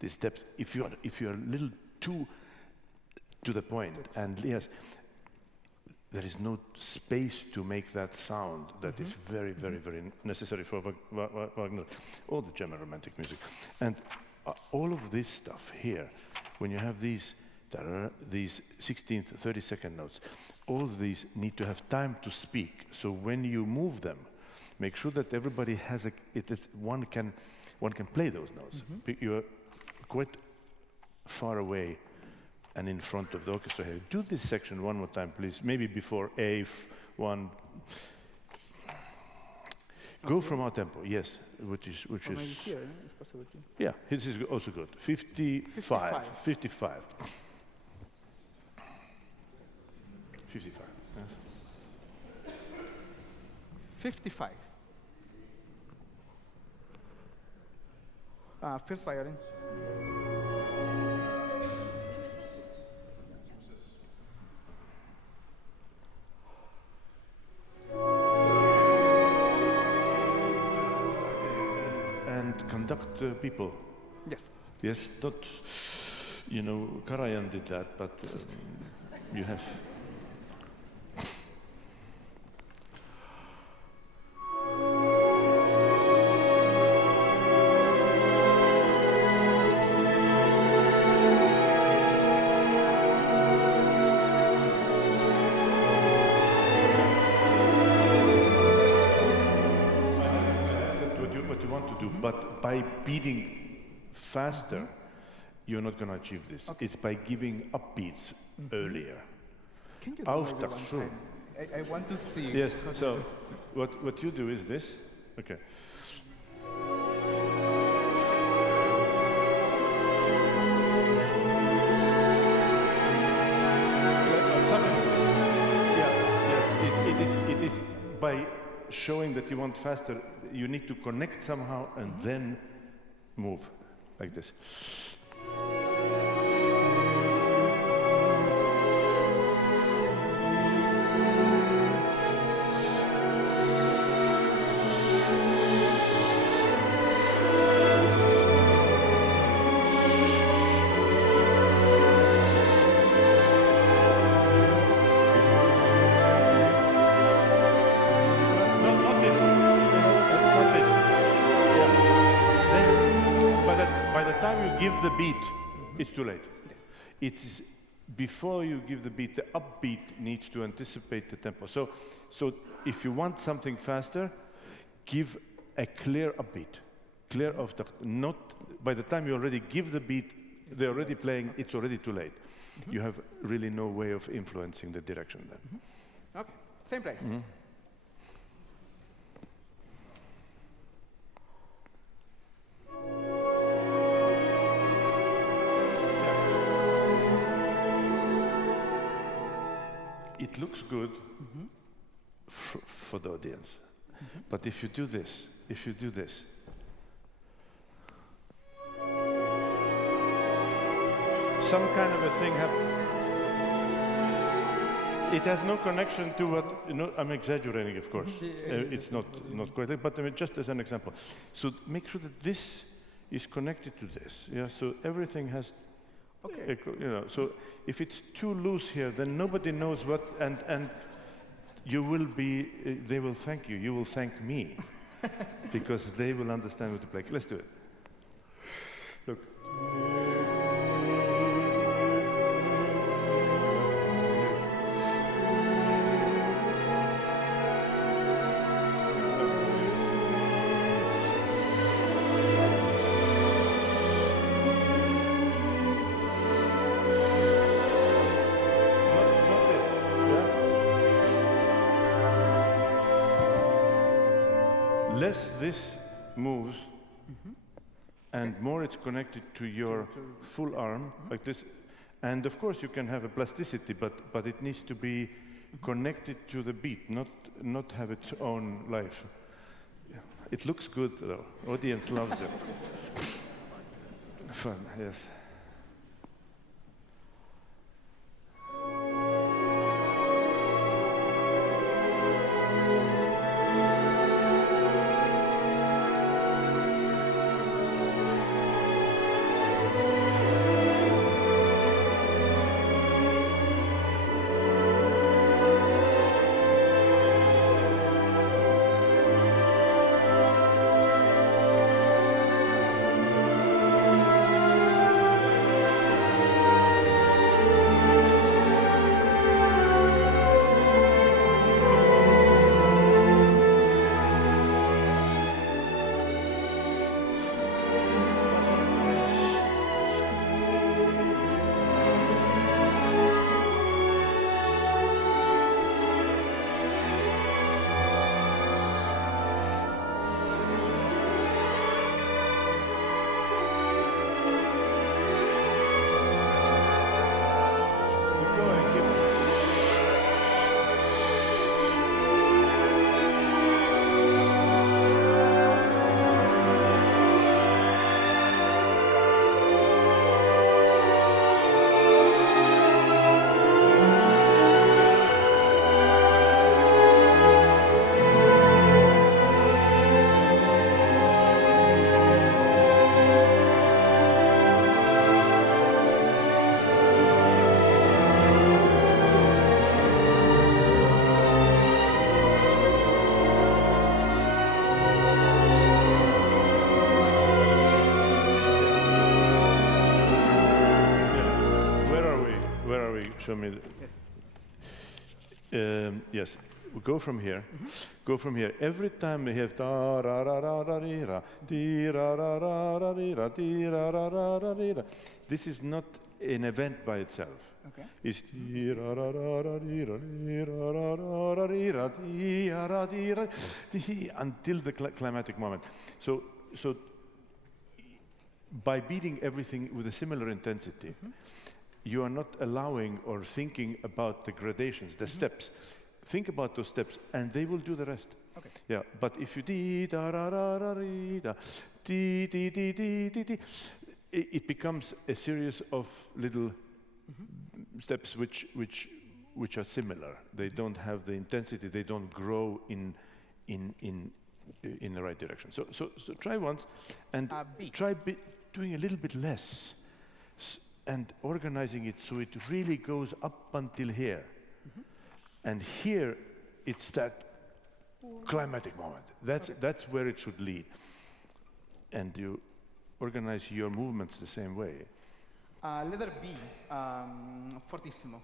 this depth. If you're a little too to the point, and yes, there is no space to make that sound that is very, very, very necessary for Wagner, all the German romantic music. And all of this stuff here, when you have these 16th, 32nd notes, all of these need to have time to speak. So when you move them, make sure that everybody has one can play those notes. You're quite far away and in front of the orchestra here. Do this section one more time, please. Maybe before A1. Go from our tempo, yes, which is here, it's possible too. Yeah, this is also good. 55. 55. 55. Yes. 55. First violin. Conduct people. Yes. Yes, not, Karajan did that, but you have. do, but by beating faster, you're not going to achieve this. Okay. It's by giving upbeats earlier. Can you do Auftakt, maybe sure. one time? I want to see. Yes, so what you do is this. Okay. It is by showing that you want faster, you need to connect somehow and then move like this. Give the beat, it's too late. It's before you give the beat, the upbeat needs to anticipate the tempo. So if you want something faster, give a clear upbeat, clear auftakt. Not by the time you already give the beat, they're already playing, it's already too late. You have really no way of influencing the direction then. Okay, same place. It looks good for the audience, but if you do this, some kind of a thing happens. It has no connection to what, I'm exaggerating, of course. It's not quite, but I mean, just as an example. So make sure that this is connected to this. Yeah, so everything has. Okay. So if it's too loose here, then nobody knows what, and you will be, they will thank you. You will thank me, because they will understand what to play. Let's do it. Look. Less this moves, and more it's connected to your full arm, like this. And of course you can have a plasticity, but it needs to be connected to the beat, not have its own life. Yeah. It looks good though. Audience loves it. Fun, yes. Show me. Yes. go from here. Go from here. Every time we have da ra ra ra ra ri ra, di ra ra ra ra ri ra, di ra ra ra ra ri ra. This is not an event by itself. Okay. It's di ra ra ra ra ri ra, di ra ra ra ra ri ra, di ra di ra, di, until the climatic moment. So by beating everything with a similar intensity, you are not allowing or thinking about the gradations, the steps. Think about those steps, and they will do the rest. Okay. Yeah, but if you di da ra ra ra ri da, di di di di di di, it becomes a series of little steps which are similar. They don't have the intensity. They don't grow in the right direction. So try once, and try doing a little bit less, and organizing it so it really goes up until here. And here, it's that climatic moment. That's where it should lead. And you organize your movements the same way. Letter B, fortissimo.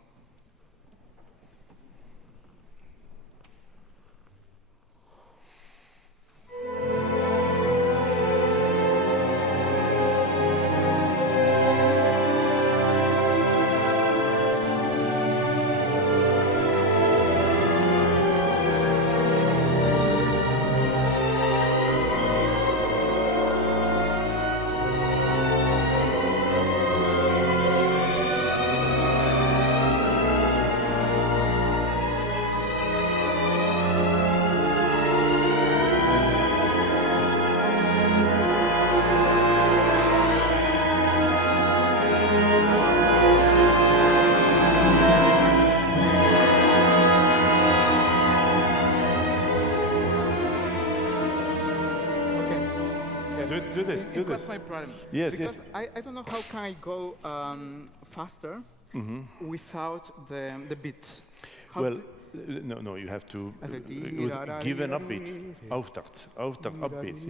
Do this. That's my problem. Yes, because yes. I don't know how can I go faster without the beat. How Well, no, you have to give an upbeat. Auftakt, upbeat.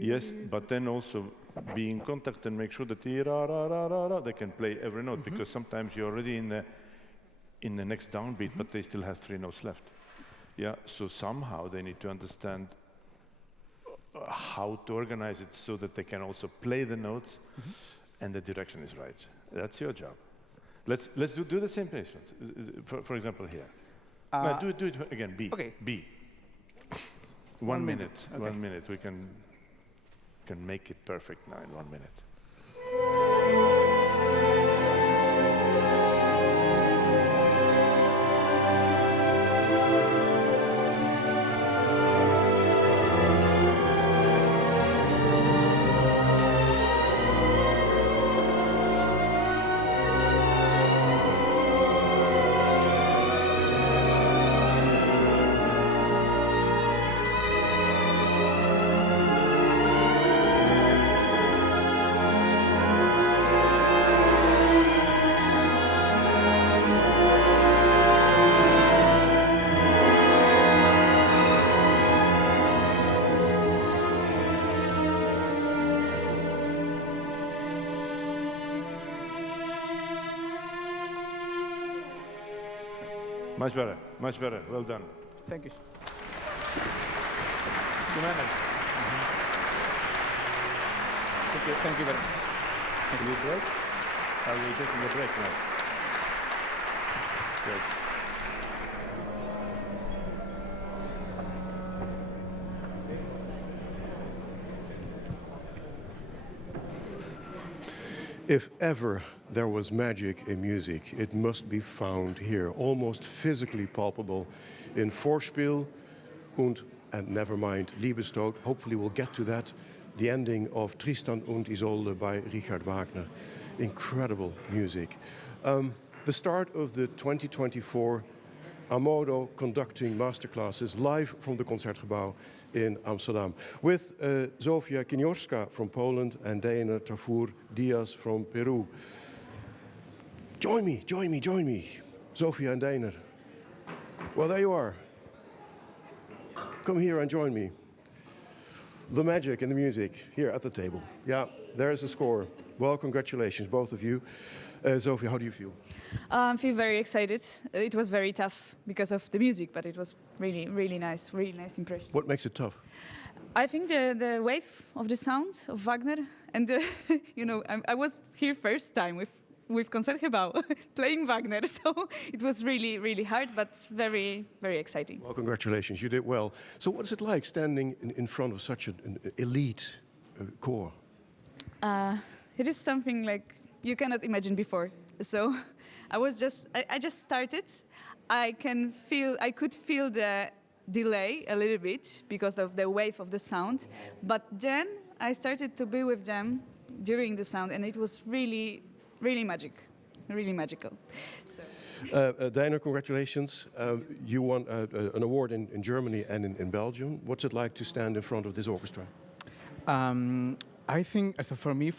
Yes, but then also be in contact and make sure that they can play every note, because sometimes you're already in the next downbeat, but they still have 3 notes left. Yeah, so somehow they need to understand how to organize it so that they can also play the notes and the direction is right. That's your job. Let's do the same placement. For example, here. No, do it again. B. Okay. B. 1 minute. Okay. 1 minute. We can make it perfect now in 1 minute. Much better. Well done. Thank you. You managed. Thank you very much. Will you break? Are we taking a break now? Great. If ever there was magic in music, it must be found here, almost physically palpable in Vorspiel and never mind, Liebestod. Hopefully we'll get to that. The ending of Tristan und Isolde by Richard Wagner. Incredible music. The start of the 2024 Ammodo Conducting Masterclasses live from the Concertgebouw in Amsterdam with Zofia Kiniorska from Poland and Dayner Tafur-Diaz from Peru. Join me. Zofia and Dayner. Well, there you are. Come here and join me. The magic and the music here at the table. Yeah, there's a score. Well, congratulations, both of you. Zofia, how do you feel? I feel very excited. It was very tough because of the music, but it was really nice impression. What makes it tough? I think the wave of the sound of Wagner, and I was here first time with Concertgebouw playing Wagner, so it was really hard, but very exciting. Well, congratulations, you did well. So what is it like standing in front of such an elite corps? It is something like you cannot imagine before. So I just started. I could feel the delay a little bit because of the wave of the sound, but then I started to be with them during the sound, and it was really magical. So. Dayner, congratulations. You won an award in Germany and in Belgium. What's it like to stand in front of this orchestra? I think, for me,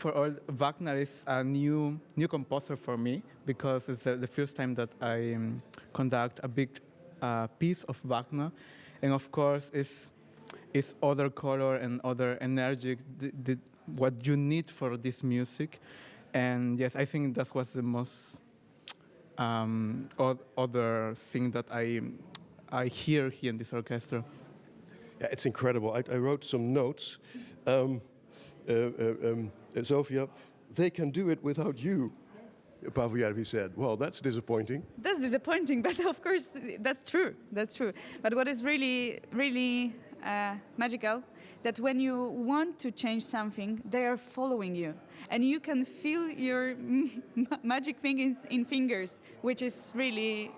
Wagner is a new composer for me, because it's the first time that I conduct a big piece of Wagner, and of course, it's other color and other energy, what you need for this music, and yes, I think that was the most other thing that I hear here in this orchestra. Yeah, it's incredible. I wrote some notes. Zofia, they can do it without you, Paavo Järvi said. Well, that's disappointing. That's disappointing, but of course, that's true. But what is really magical, that when you want to change something, they are following you. And you can feel your magic things in fingers, which is really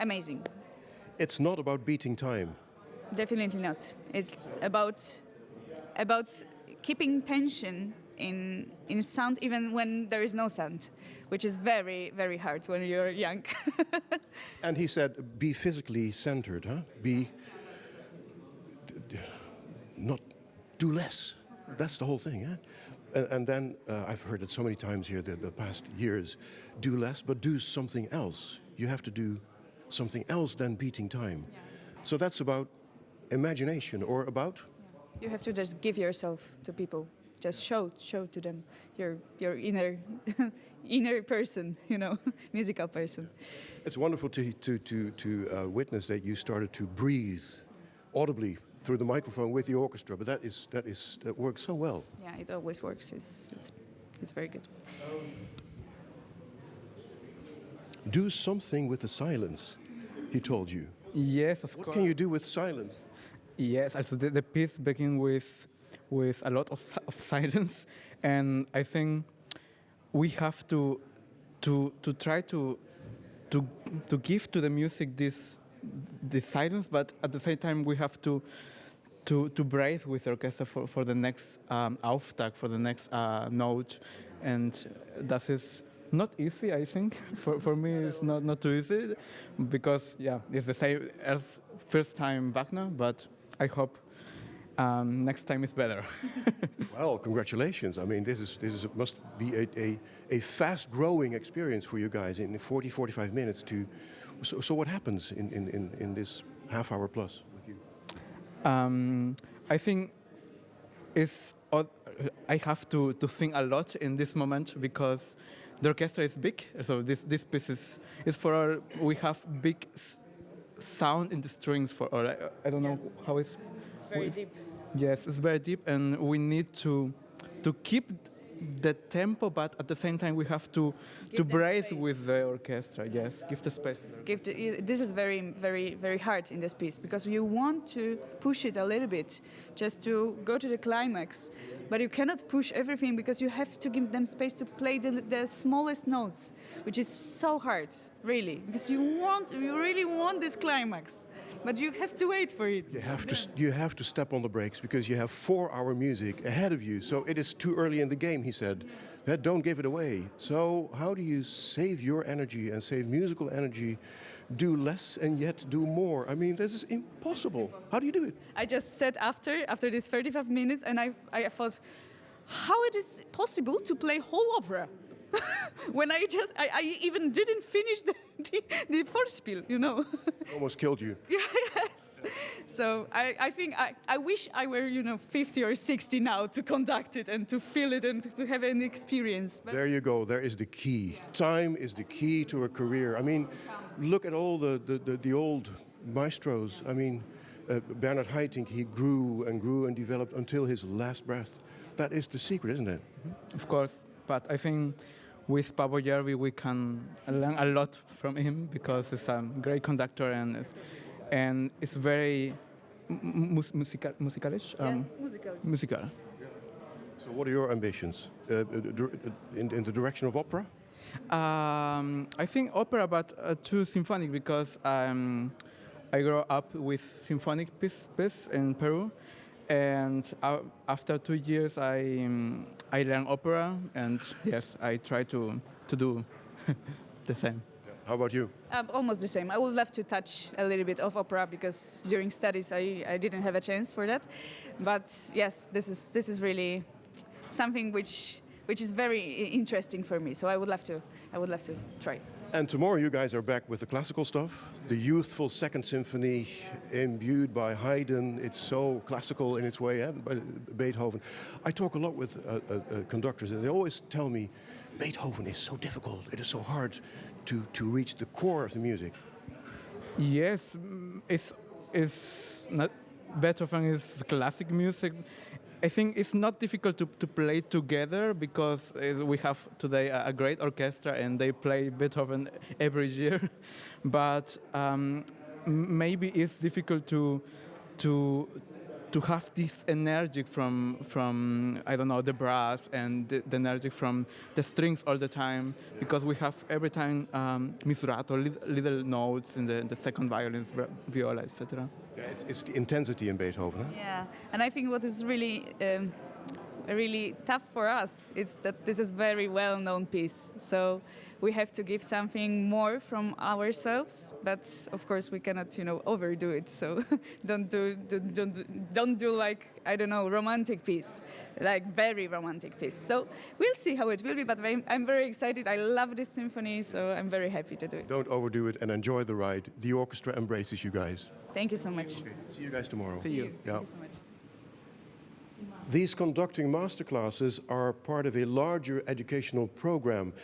amazing. It's not about beating time. Definitely not. It's about keeping tension in sound even when there is no sound, which is very hard when you're young. And he said, be physically centered, huh? Do less. That's the whole thing, huh? And then I've heard it so many times here the past years, do less, but do something else. You have to do something else than beating time. Yeah. So that's about imagination, or about? You have to just give yourself to people. Just show to them your inner person, musical person. It's wonderful to witness that you started to breathe audibly through the microphone with the orchestra. But that works so well. Yeah, it always works. It's very good. Do something with the silence, he told you. Yes, of course. What can you do with silence? Yes, also the piece begins with a lot of silence, and I think we have to try to give to the music this silence, but at the same time we have to breathe with the orchestra for the next Auftakt, for the next note, and that is not easy. I think for me it's not too easy, because it's the same as first time Wagner, but I hope next time is better. Well, congratulations. I mean, this must be a fast-growing experience for you guys in 40-45 minutes. So what happens in this half hour plus with you? I think I have to think a lot in this moment, because the orchestra is big. So this piece is for all. We have big sound in the strings for all. I don't know how it's very deep. Yes, it's very deep, and we need to keep the tempo, but at the same time we have to breathe with the orchestra. Yes, give the space. This is very hard in this piece, because you want to push it a little bit just to go to the climax, but you cannot push everything, because you have to give them space to play the smallest notes, which is so hard, really, because you really want this climax. But you have to wait for it. You have to step on the brakes, because you have 4-hour music ahead of you. So it is too early in the game, he said. Don't give it away. So how do you save your energy and save musical energy, do less and yet do more? I mean, this is impossible. How do you do it? I just said after these 35 minutes, and I thought, how it is possible to play whole opera? when I even didn't finish the Vorspiel, you know. Almost killed you. Yes. So I think I wish I were, 50 or 60 now to conduct it and to feel it and to have an experience. But There you go. There is the key. Time is the key to a career. I mean, look at all the old maestros. I mean, Bernhard Haitink, he grew and developed until his last breath. That is the secret, isn't it? Of course, but I think with Paavo Järvi we can learn a lot from him because he's a great conductor and it's very musicalish. musical. Musical. So what are your ambitions? In the direction of opera? I think opera, but too symphonic because I grew up with symphonic piece in Peru, and after 2 years I learned opera, and yes, I try to do the same. How about you? Almost the same. I would love to touch a little bit of opera because during studies I didn't have a chance for that. But yes, this is really something which is very interesting for me. So I would love to try. And tomorrow you guys are back with the classical stuff. The youthful Second Symphony, imbued by Haydn. It's so classical in its way, by Beethoven. I talk a lot with conductors, and they always tell me, Beethoven is so difficult. It is so hard to reach the core of the music. Yes, it's not Beethoven is classic music. I think it's not difficult to play together because we have today a great orchestra and they play Beethoven every year. But maybe it's difficult to have this energy from I don't know, the brass and the energy from the strings all the time, because we have every time misurato, little notes in the second violins, viola, etc. Yeah, it's the intensity in Beethoven. Huh? Yeah, and I think what is really tough for us is that this is very well-known piece. So we have to give something more from ourselves, but of course we cannot, overdo it. So don't do like, I don't know, romantic piece, like very romantic piece. So we'll see how it will be, but I'm very excited. I love this symphony, so I'm very happy to do it. Don't overdo it and enjoy the ride. The orchestra embraces you guys. Thank you so much. Okay. See you guys tomorrow. See you. Yeah. Thank you so much. These conducting masterclasses are part of a larger educational program.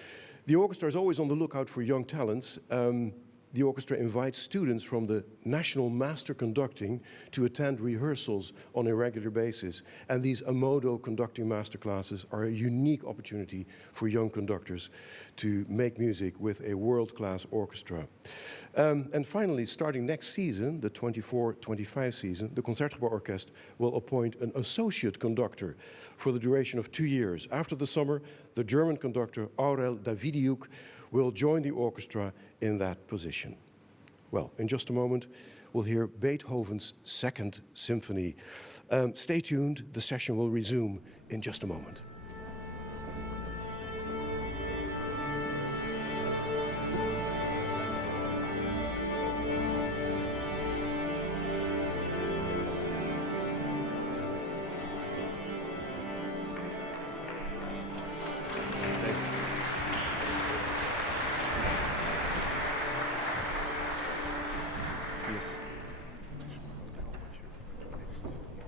The orchestra is always on the lookout for young talents. The orchestra invites students from the National Master Conducting to attend rehearsals on a regular basis. And these Ammodo Conducting Masterclasses are a unique opportunity for young conductors to make music with a world-class orchestra. And finally, starting next season, the 24-25 season, the Concertgebouw Orkest will appoint an associate conductor for the duration of 2 years. After the summer, the German conductor Aurel Davidiuk will join the orchestra in that position. Well, in just a moment, we'll hear Beethoven's Second Symphony. Stay tuned, the session will resume in just a moment.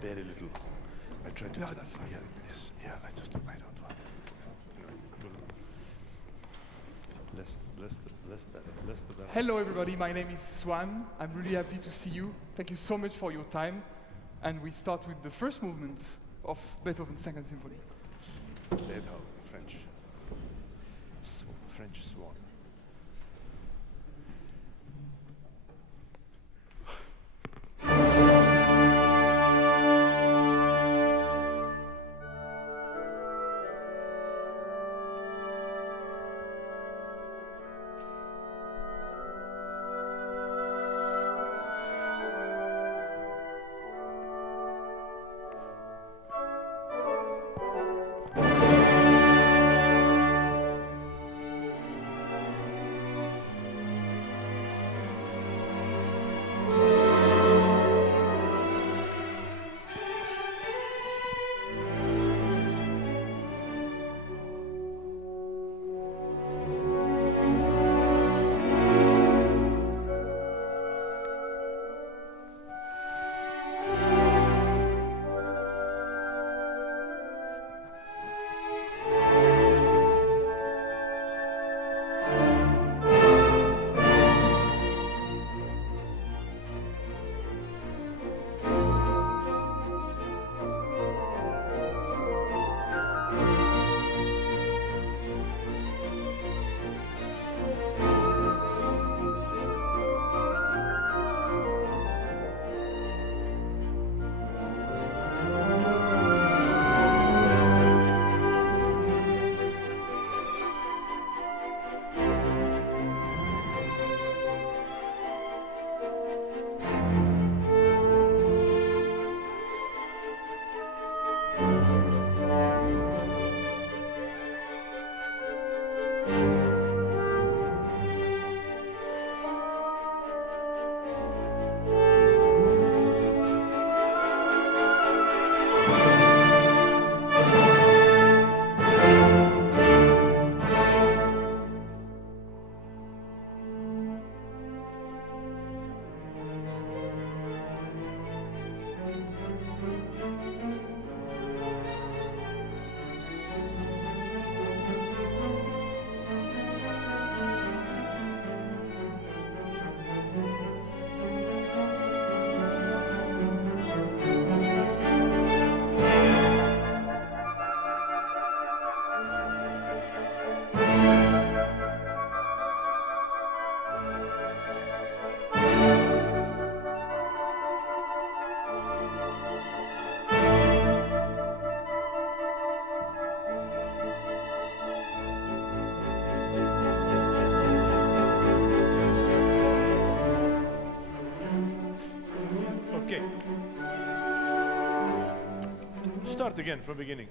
Very little. I tried to. No, that's fine. Yeah, yes, yeah. I don't want. Less better. Hello, everybody. My name is Swann. I'm really happy to see you. Thank you so much for your time. And we start with the first movement of Beethoven's Second Symphony. Beethoven, French. French Swan. Okay. Start again from beginning.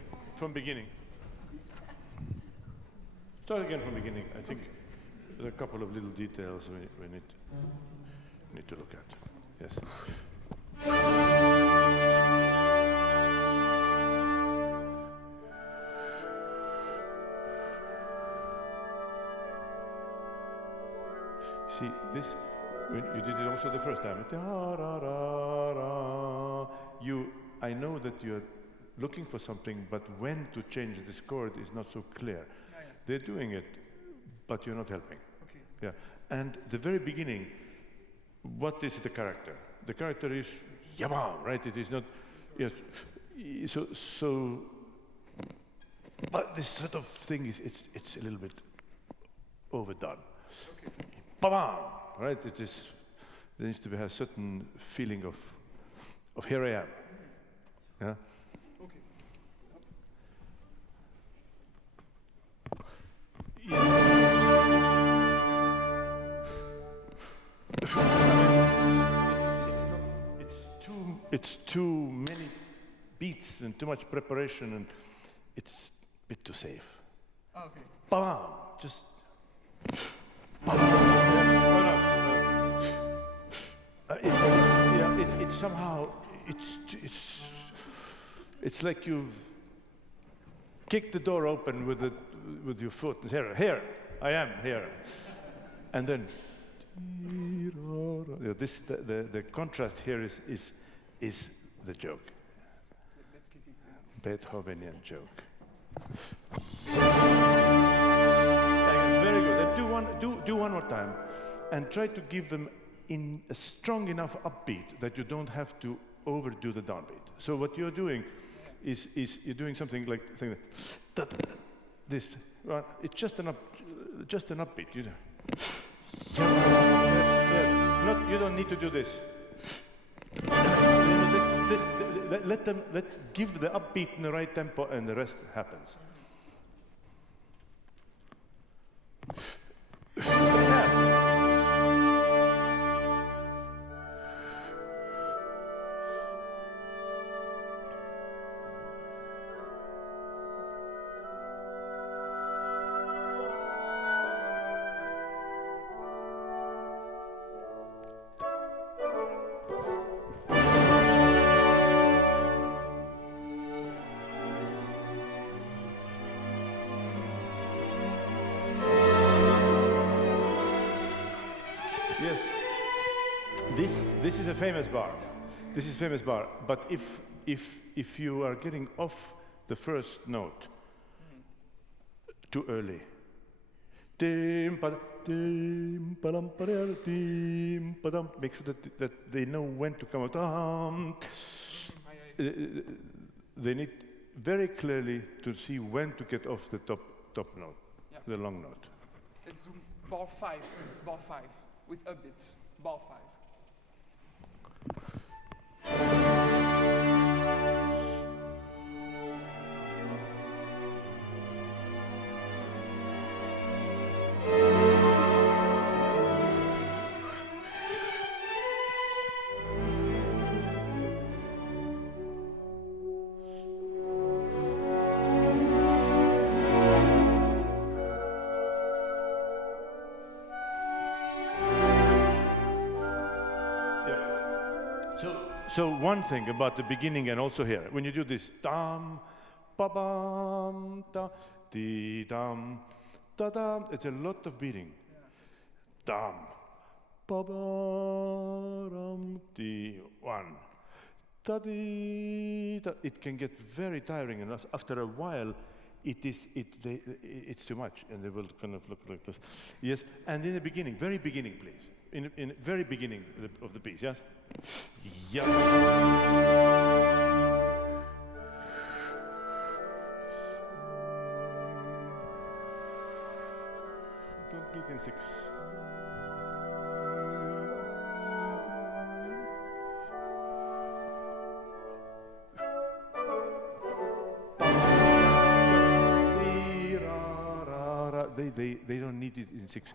Start again from beginning. I think there are a couple of little details we need to look at. Yes. See this. When you did it also the first time. I know that you're looking for something, but when to change this chord is not so clear. They're doing it, but you're not helping. Okay. Yeah. And the very beginning, what is the character? The character is yabam, right? It is not. Yes. So. But this sort of thing is it's a little bit overdone. Okay. Ba-bam, right? It is. There needs to be a certain feeling of here I am. Yeah. Okay. It's too many beats and too much preparation, and it's a bit too safe. Okay. Bam! Just. Bam! It's somehow it's like you kick the door open with your foot. Here, I am here, and then this the contrast here is the joke. Let's keep it there. Beethovenian joke. Very good. And do one more time, and try to give them in a strong enough upbeat that you don't have to overdo the downbeat. So what you're doing is you're doing something like this. Well, it's just an upbeat. You know. Yes. Not you don't need to do this. Give the upbeat in the right tempo, and the rest happens. Yes. This is a famous bar. This is famous bar. But if you are getting off the first note too early, make sure that they know when to come out. They need very clearly to see when to get off the top note, the long note. Let's zoom bar 5, please. Bar 5 with upbeat. Bar 5. So one thing about the beginning and also here, when you do this dam, ba bam, da, di dam, da dam, it's a lot of beating. Dam, ba ba dam, di 1, da di da. It can get very tiring, and after a while, it's too much, and they will kind of look like this. Yes, and in the beginning, very beginning, please. In the very beginning of the piece, yes? Yeah. Don't beat in 6. They don't need it in 6.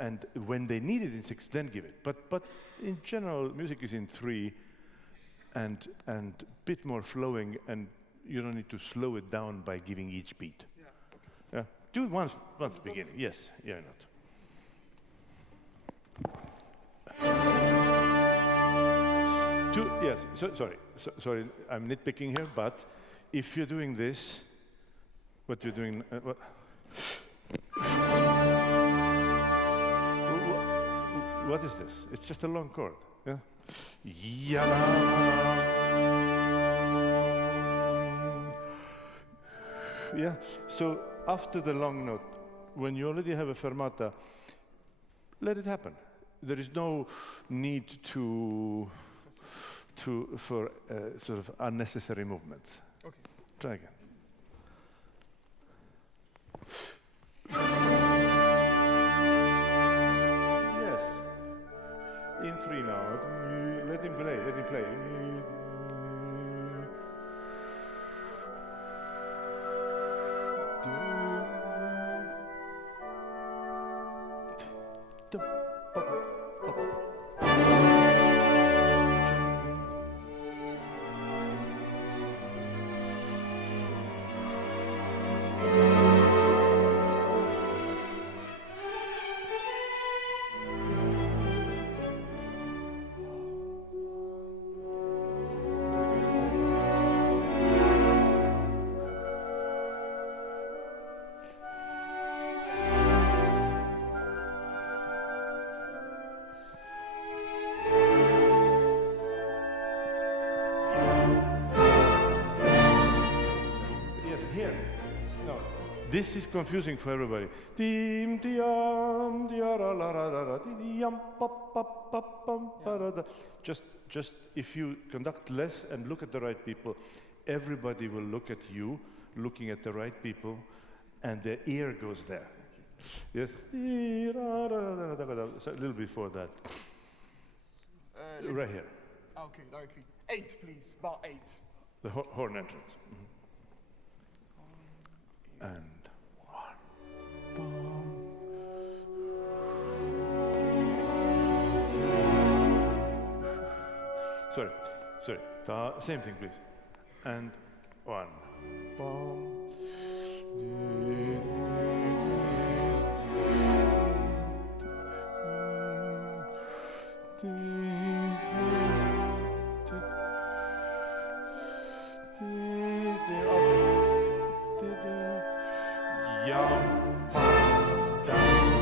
And when they need it in 6, then give it. But in general, music is in 3, and a bit more flowing, and you don't need to slow it down by giving each beat. Yeah, okay. Yeah. Do it once beginning. Yes, yeah, not. Yes, sorry, I'm nitpicking here, but if you're doing this, what you're doing, what is this? It's just a long chord. Yeah. Yeah. So after the long note, when you already have a fermata, let it happen. There is no need for sort of unnecessary movements. Okay. Try again. Yes. In 3 now. Let him play. This is confusing for everybody. Just if you conduct less and look at the right people, everybody will look at you, looking at the right people, and the ear goes there. Yes. So a little before that. Right here. Okay, directly. 8, please. Bar 8. The horn entrance. And 1. Sorry. Same thing, please. And 1.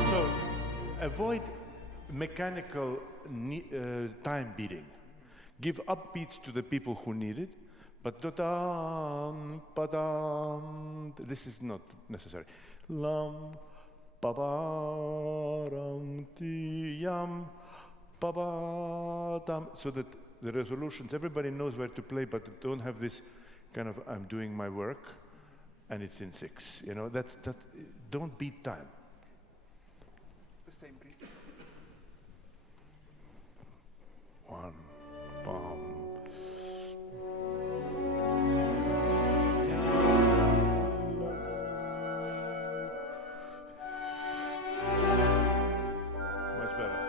So avoid mechanical time beating. Give upbeats to the people who need it, but this is not necessary. Lam, ba-ba-ram, ti-yam, ba-ba-dam, so that the resolutions, everybody knows where to play, but don't have this kind of, I'm doing my work, and it's in 6. You know, that. Don't beat time. The same, please. 1, bam. Much better.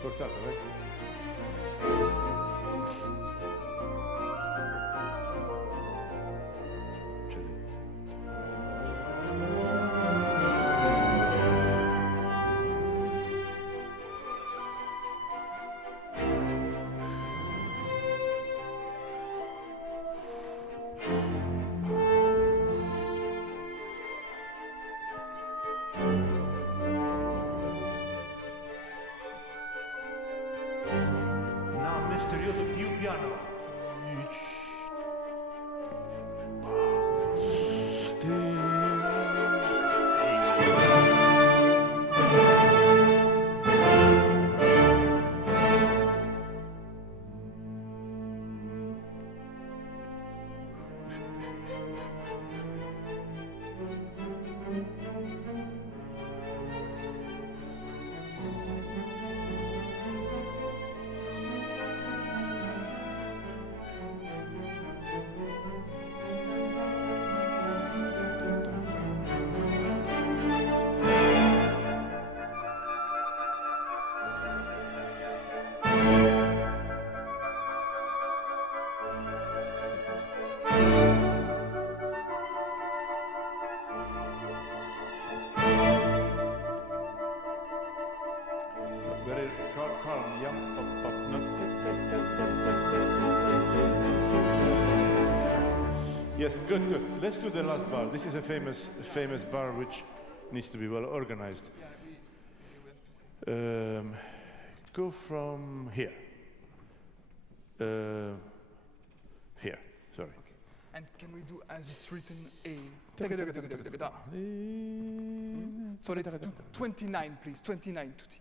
Sforzato, right? Misterioso più piano. calm. Yeah, pop, pop, no. Yes, good, good. Let's do the last bar. This is a famous bar which needs to be well organized. Go from here. Here, sorry. Okay. And can we do as it's written A? So let's do 29, please. 29, tutti.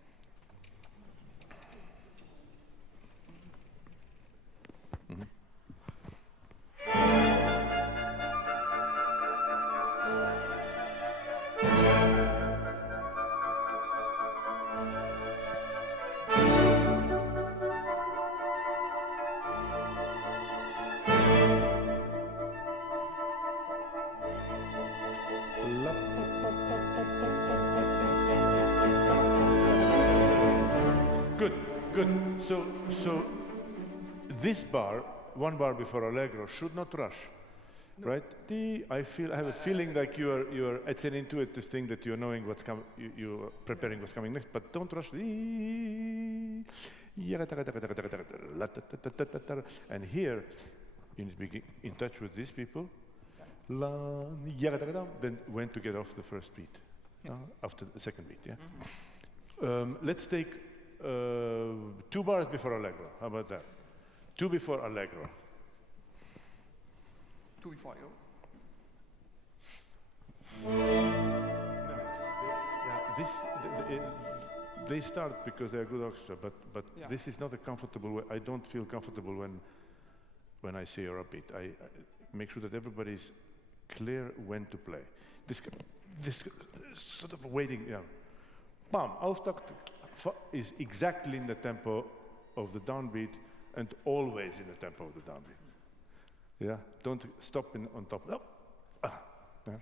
Good, good. So this bar, one bar before allegro, should not rush, right? I have a feeling like it's an intuitive thing that you're knowing what's coming, you're preparing what's coming next, but don't rush. And here, you need to be in touch with these people. Then when to get off the first beat, after the second beat, yeah? Let's take 2 bars before allegro. How about that? 2 before allegro. 2 before you. They start because they're good orchestra, but this is not a comfortable way. I don't feel comfortable when I say you're upbeat. I make sure that everybody's clear when to play. This sort of waiting, Bam, auftakt is exactly in the tempo of the downbeat and always in the tempo of the downbeat. Yeah, don't stop on top. No. Yeah.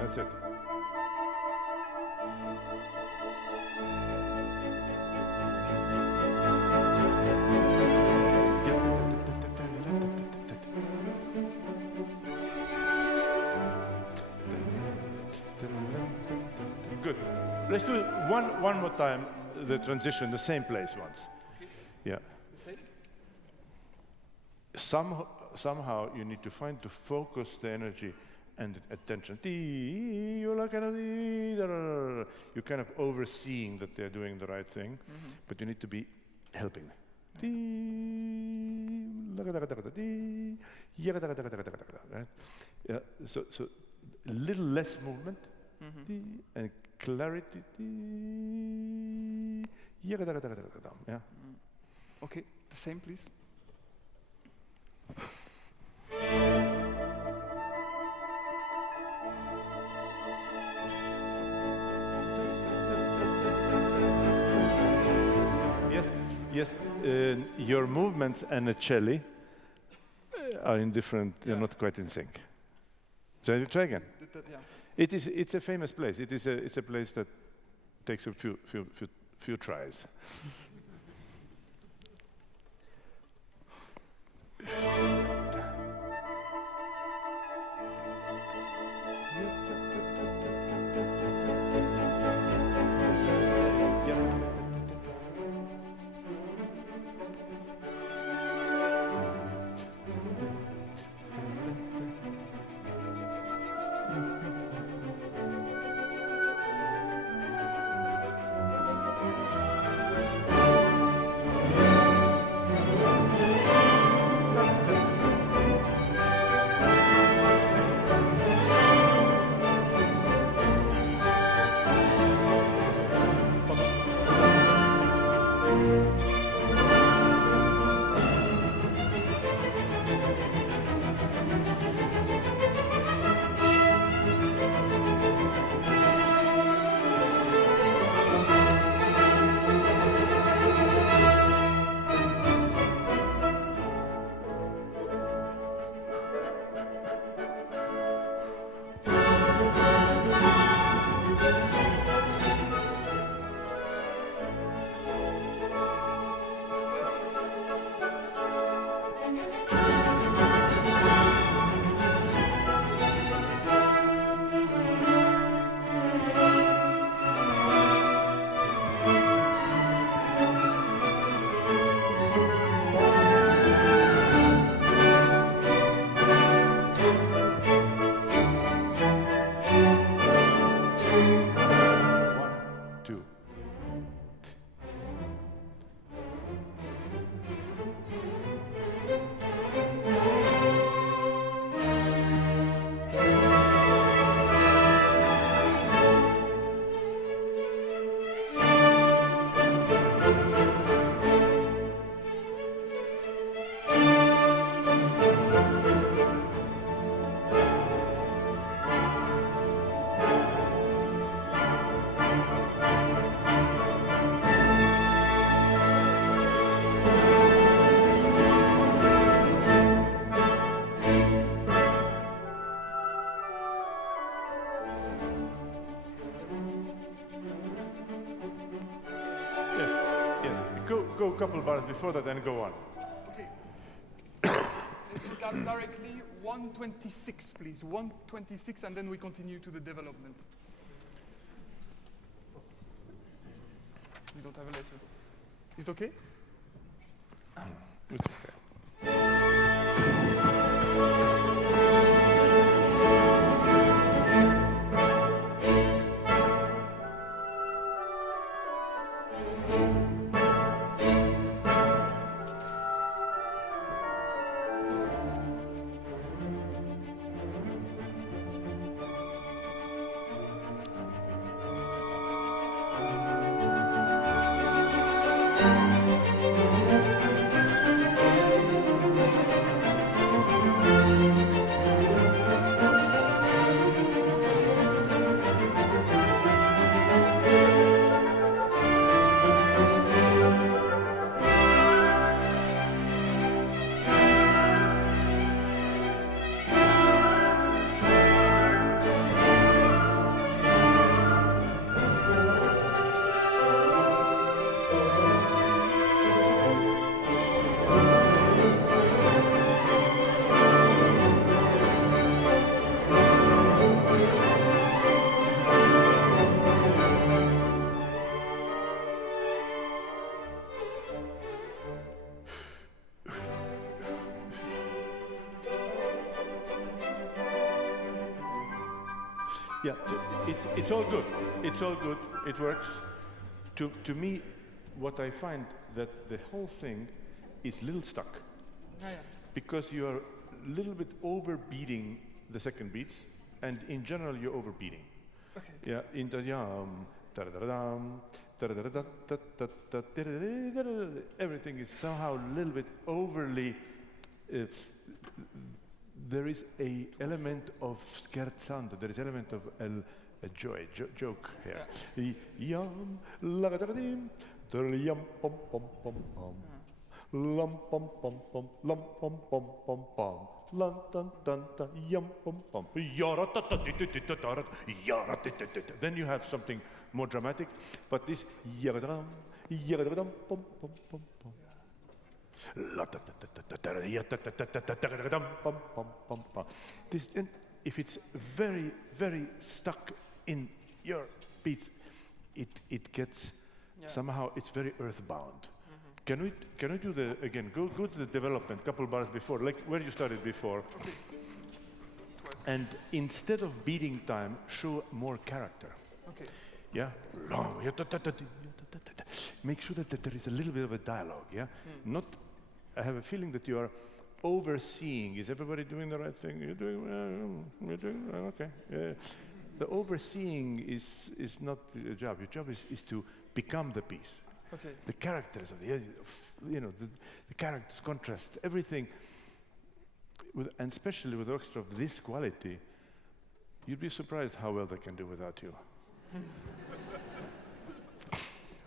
That's it. Good. Let's do one more time, the transition, the same place once. Okay. Yeah. Somehow you need to focus the energy and attention. You're kind of overseeing that they're doing the right thing, but you need to be helping. Right? Yeah, so a little less movement and clarity. Yeah. Okay, the same, please. Yes, your movements and the cello are in different, they're not quite in sync. Shall you try again? It's a famous place. It's a place that takes a few tries. go a couple bars before that and go on. Okay. Let's start directly 126, please. 126, and then we continue to the development. We don't have a letter. Is it okay? It's okay. Yeah, it's all good. It's all good. It works. To me, what I find that the whole thing is a little stuck. Yeah. Because you are a little bit overbeating the second beats, and in general you're overbeating. Okay. Yeah, in the everything is somehow a little bit overly. There is a element of scherzando. There is element of a joke here. Yam lagadadim, yam pom pom pom pom, lam pom pom pom, lam pom pom pom pom, lan tan tan tan, yam pom pom, yara ta ta ti ti ta ta, yara ti ti ti. Then you have something more dramatic, but this yagadam, yagadam pom pom pom pom. This, and if it's very, very stuck in your beats, it gets somehow it's very earthbound. Can we do the again? Go to the development, couple bars before, like where you started before. Okay. And instead of beating time, show more character. Okay. Yeah. Make sure that there is a little bit of a dialogue. Yeah. Not. I have a feeling that you are overseeing. Is everybody doing the right thing? You're doing okay. The overseeing is not your job. Your job is to become the piece. Okay. The characters of the characters, contrast, everything. And especially with orchestra of this quality, you'd be surprised how well they can do without you.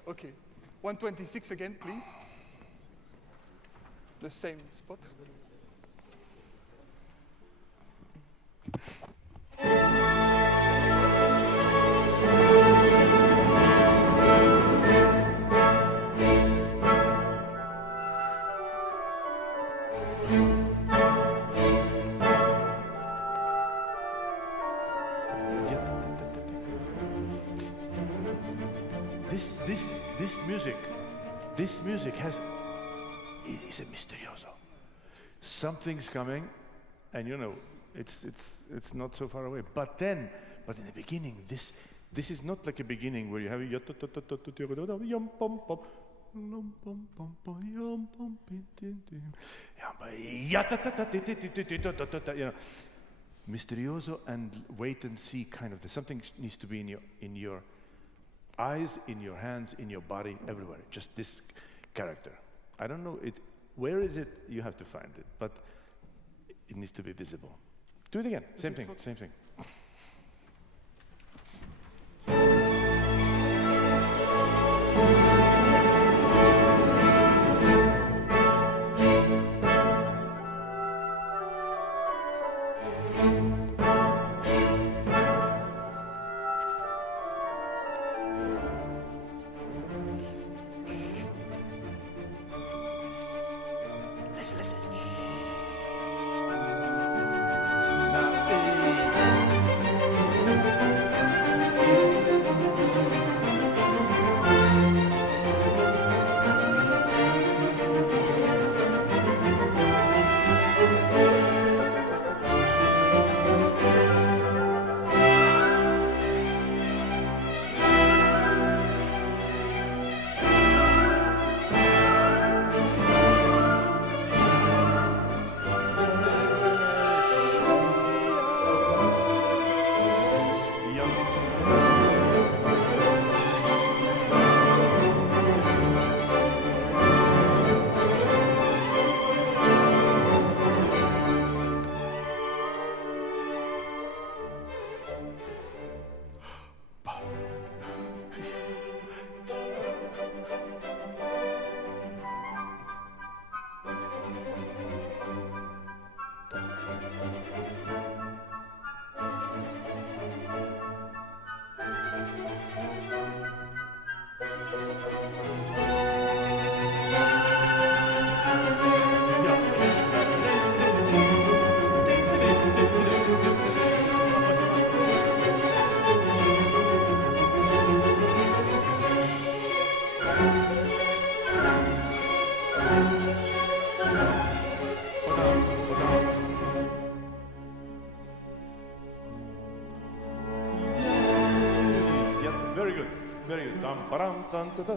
Okay. 126 again, please. The same spot. This music is a misterioso. Something's coming, and it's not so far away. But in the beginning, this is not like a beginning where you have misterioso and wait and see kind of. Something needs to be in your eyes, in your hands, in your body, everywhere. Just this character. I don't know it. Where is it? You have to find it, but it needs to be visible. Do it again. Same thing.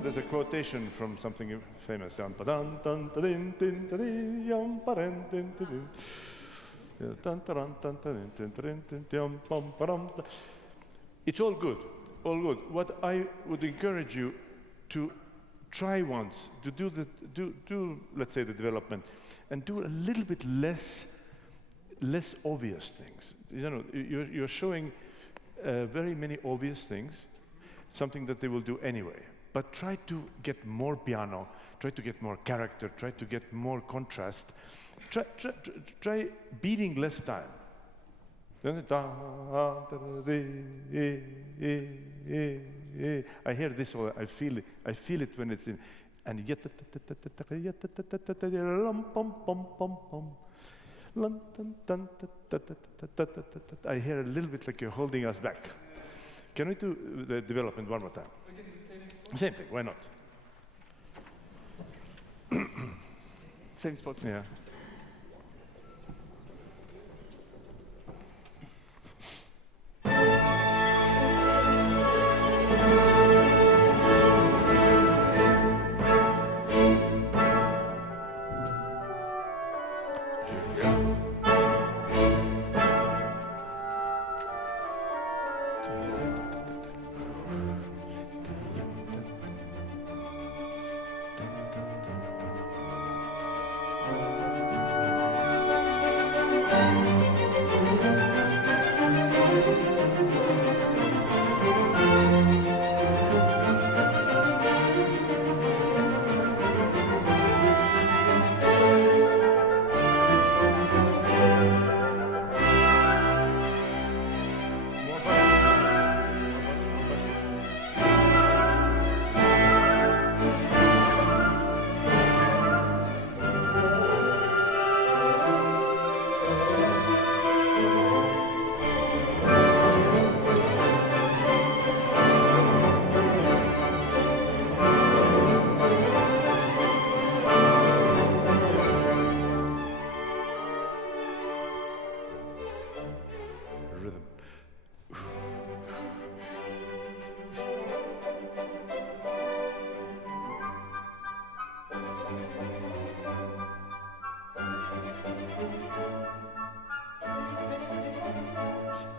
There's a quotation from something famous. It's all good, all good. What I would encourage you to try once to do let's say the development, and do a little bit less obvious things. You know, you're showing very many obvious things, something that they will do anyway. But try to get more piano, try to get more character, try to get more contrast. Try beating less time. I hear this, or I feel it when it's in, and yet I hear a little bit like you're holding us back. Can we do the development one more time? Same thing, why not? Same spot. Yeah.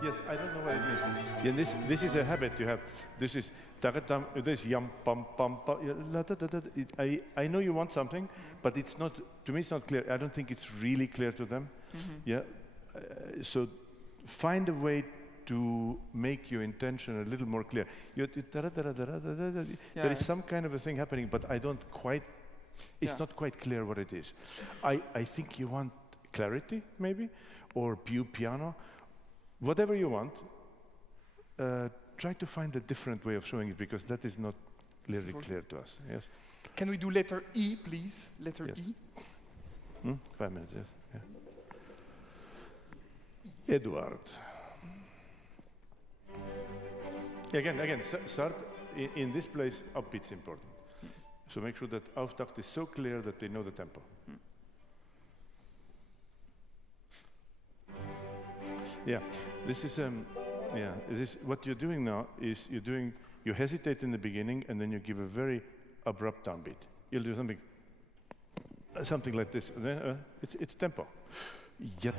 Yes, I don't know what it means. Yeah, this is a habit you have. This is this yam pam pam pam. I know you want something, but it's not. To me, it's not clear. I don't think it's really clear to them. Yeah. So find a way to make your intention a little more clear. There is some kind of a thing happening, but I don't quite. It's not quite clear what it is. I think you want clarity, maybe, or piano. Whatever you want, try to find a different way of showing it, because that is not clearly clear to us. Yes. Can we do letter E, please? Letter Yes. E. 5 minutes. Yes. Yeah. Eduard. Again. Start in this place. Upbeat's important. So make sure that Auftakt is so clear that they know the tempo. Yeah, this is what you're doing now is you hesitate in the beginning and then you give a very abrupt downbeat. You'll do something like this. And then, it's tempo. Go.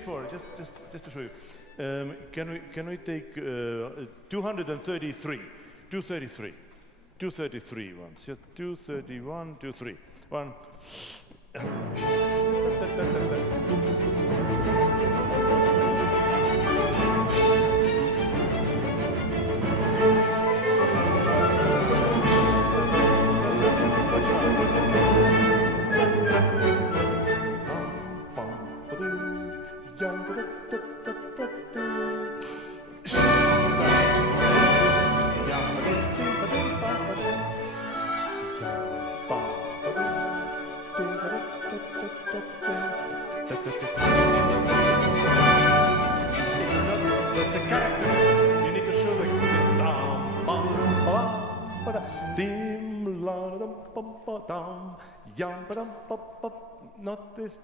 before, just to show you, can we take 233, 233 once, yeah, 231, 23, one. Not this.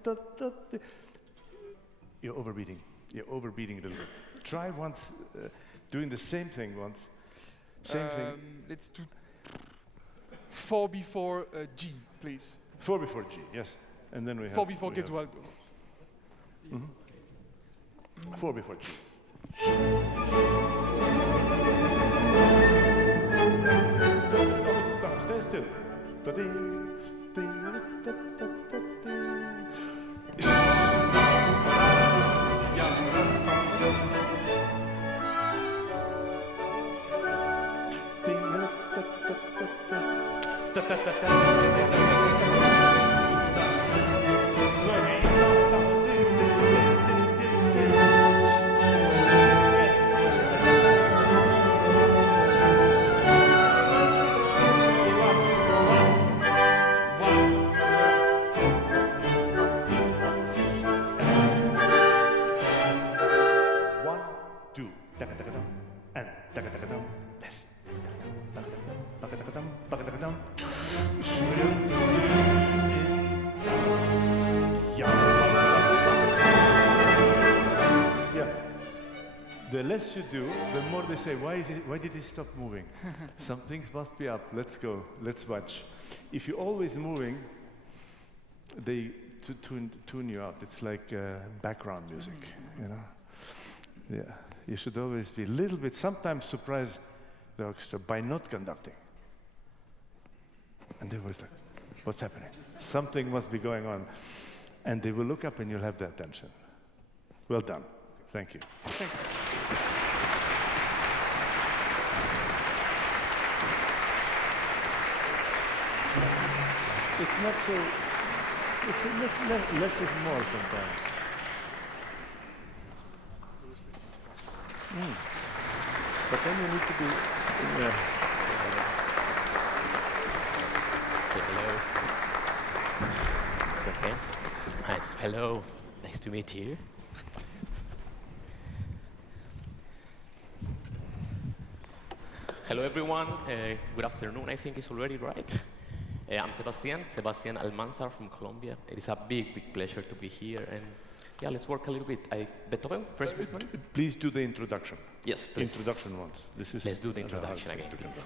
You're overbeating. You're overbeating a little bit. Try once, doing the same thing once. Same thing. Let's do 4 before G, please. 4 before G, yes. And then we have 4 before Gesualdo. 4 before G. Stay still. The less you do, the more they say, why did he stop moving? Some things must be up. Let's go. Let's watch. If you're always moving, they tune you out. It's like background music, you know? Yeah. You should always be a little bit, sometimes surprise the orchestra by not conducting. And they will like, what's happening? Something must be going on. And they will look up and you'll have the attention. Well done. Thank you. Thanks. It's not so, it's less is more sometimes. But then you need to be, Hello. Okay. Nice. Hello. Nice to meet you. Hello, everyone. Good afternoon. I think it's already right. I'm Sebastián Almánzar from Colombia. It is a big, big pleasure to be here. And yeah, let's work a little bit. Beethoven, first movement. Please do the introduction. Yes, please. Introduction once. Let's do the introduction again, please.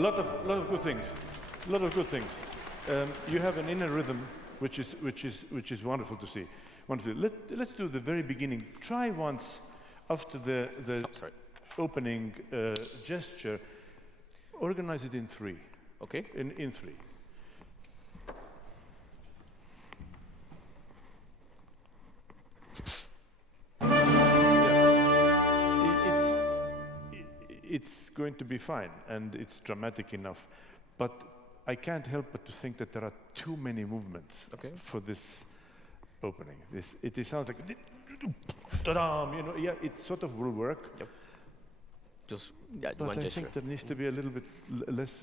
lot of good things. A lot of good things. You have an inner rhythm, which is wonderful to see. Wonderful. Let's do the very beginning. Try once after the opening gesture. Organize it in three. Okay. In three. It's going to be fine, and it's dramatic enough, but I can't help but to think that there are too many movements for this opening. It sounds like, ta-dam, you know, yeah, it sort of will work. Yep. Just but one I gesture. think there needs to be a little bit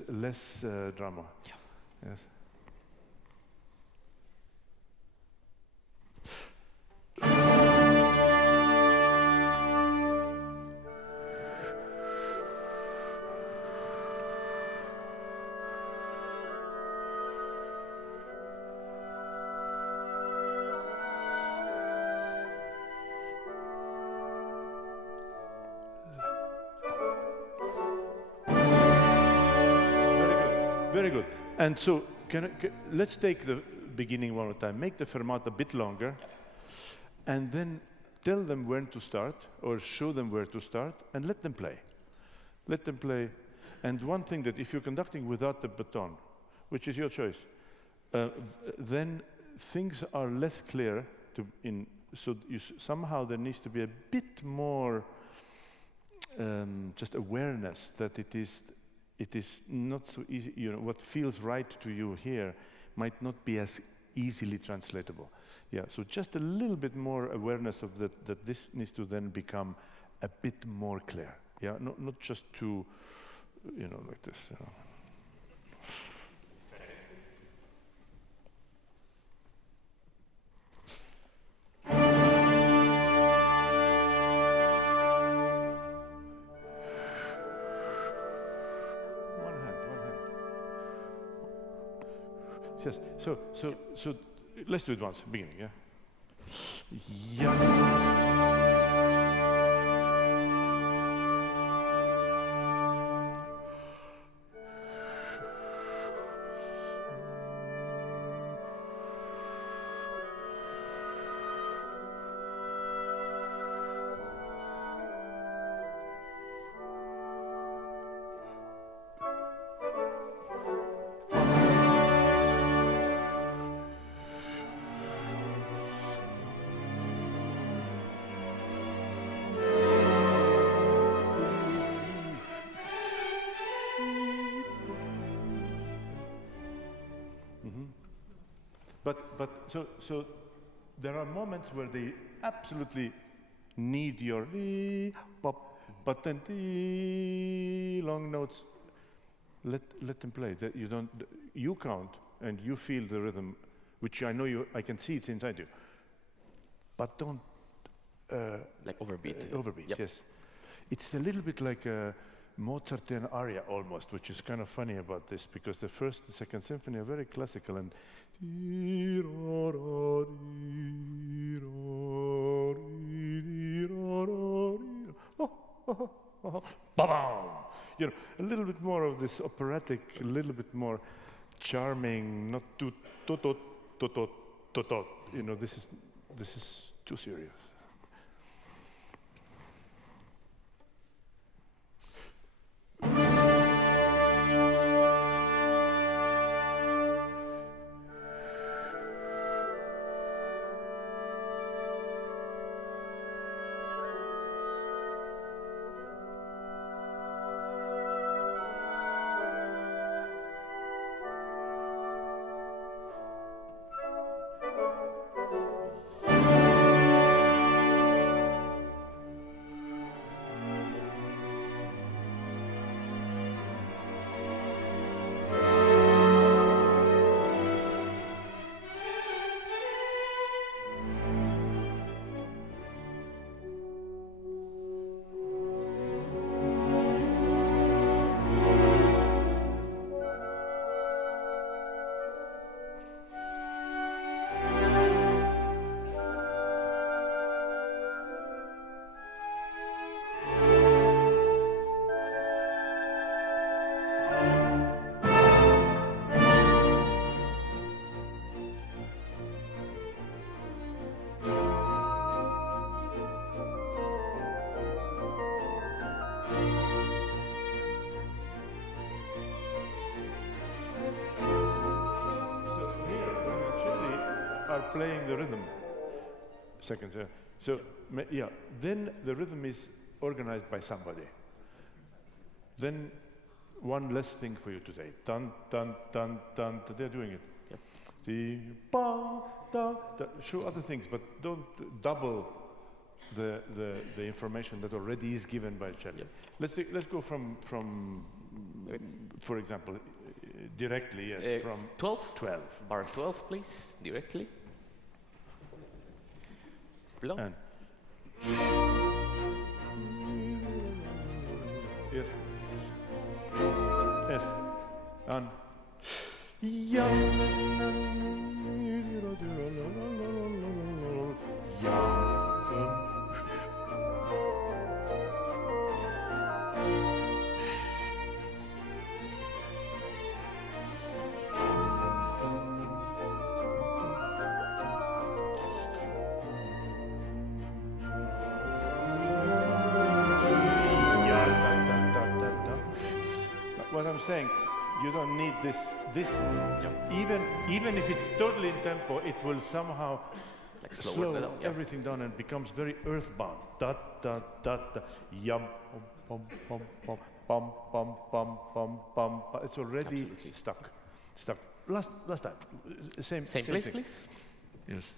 less drama. Yeah. Yes. Very good. And so, let's take the beginning one more time. Make the fermata a bit longer, and then tell them when to start, or show them where to start, and let them play. Let them play. And one thing that if you're conducting without the baton, which is your choice, then things are less clear. So somehow there needs to be a bit more just awareness that it is not so easy, you know, what feels right to you here might not be as easily translatable. Yeah, so just a little bit more awareness of that this needs to then become a bit more clear. Yeah, not just too, you know, like this. You know. Yes. So let's do it once. Beginning. Yeah. Yeah. But so there are moments where they absolutely need your pop, but then long notes. Let them play. That you count and you feel the rhythm, which I can see it inside you. But don't like overbeat. Overbeat. Yep. Yes. It's a little bit like a Mozartian aria almost, which is kind of funny about this because the first and second symphony are very classical and you know, a little bit more of this operatic, a little bit more charming, not too tot. You know, this is too serious. are playing the rhythm. Seconds, yeah. So, yeah, then the rhythm is organized by somebody. Then one less thing for you today. Dun, dun, dun, dun, they're doing it. Yep. The ba, da, da. Show other things, but don't double the information that already is given by cello. Yep. Let's go from for example, directly, yes, from 12? 12. Bar 12, please, directly. Blow. And yes. Yes. And what I'm saying, you don't need this. Even if it's totally in tempo, it will somehow like slow everything down and becomes very earthbound. Da da da da. Yum pom pom pom pom pom pom pom pom. It's already stuck. Last time. Same place, thing. please. Yes.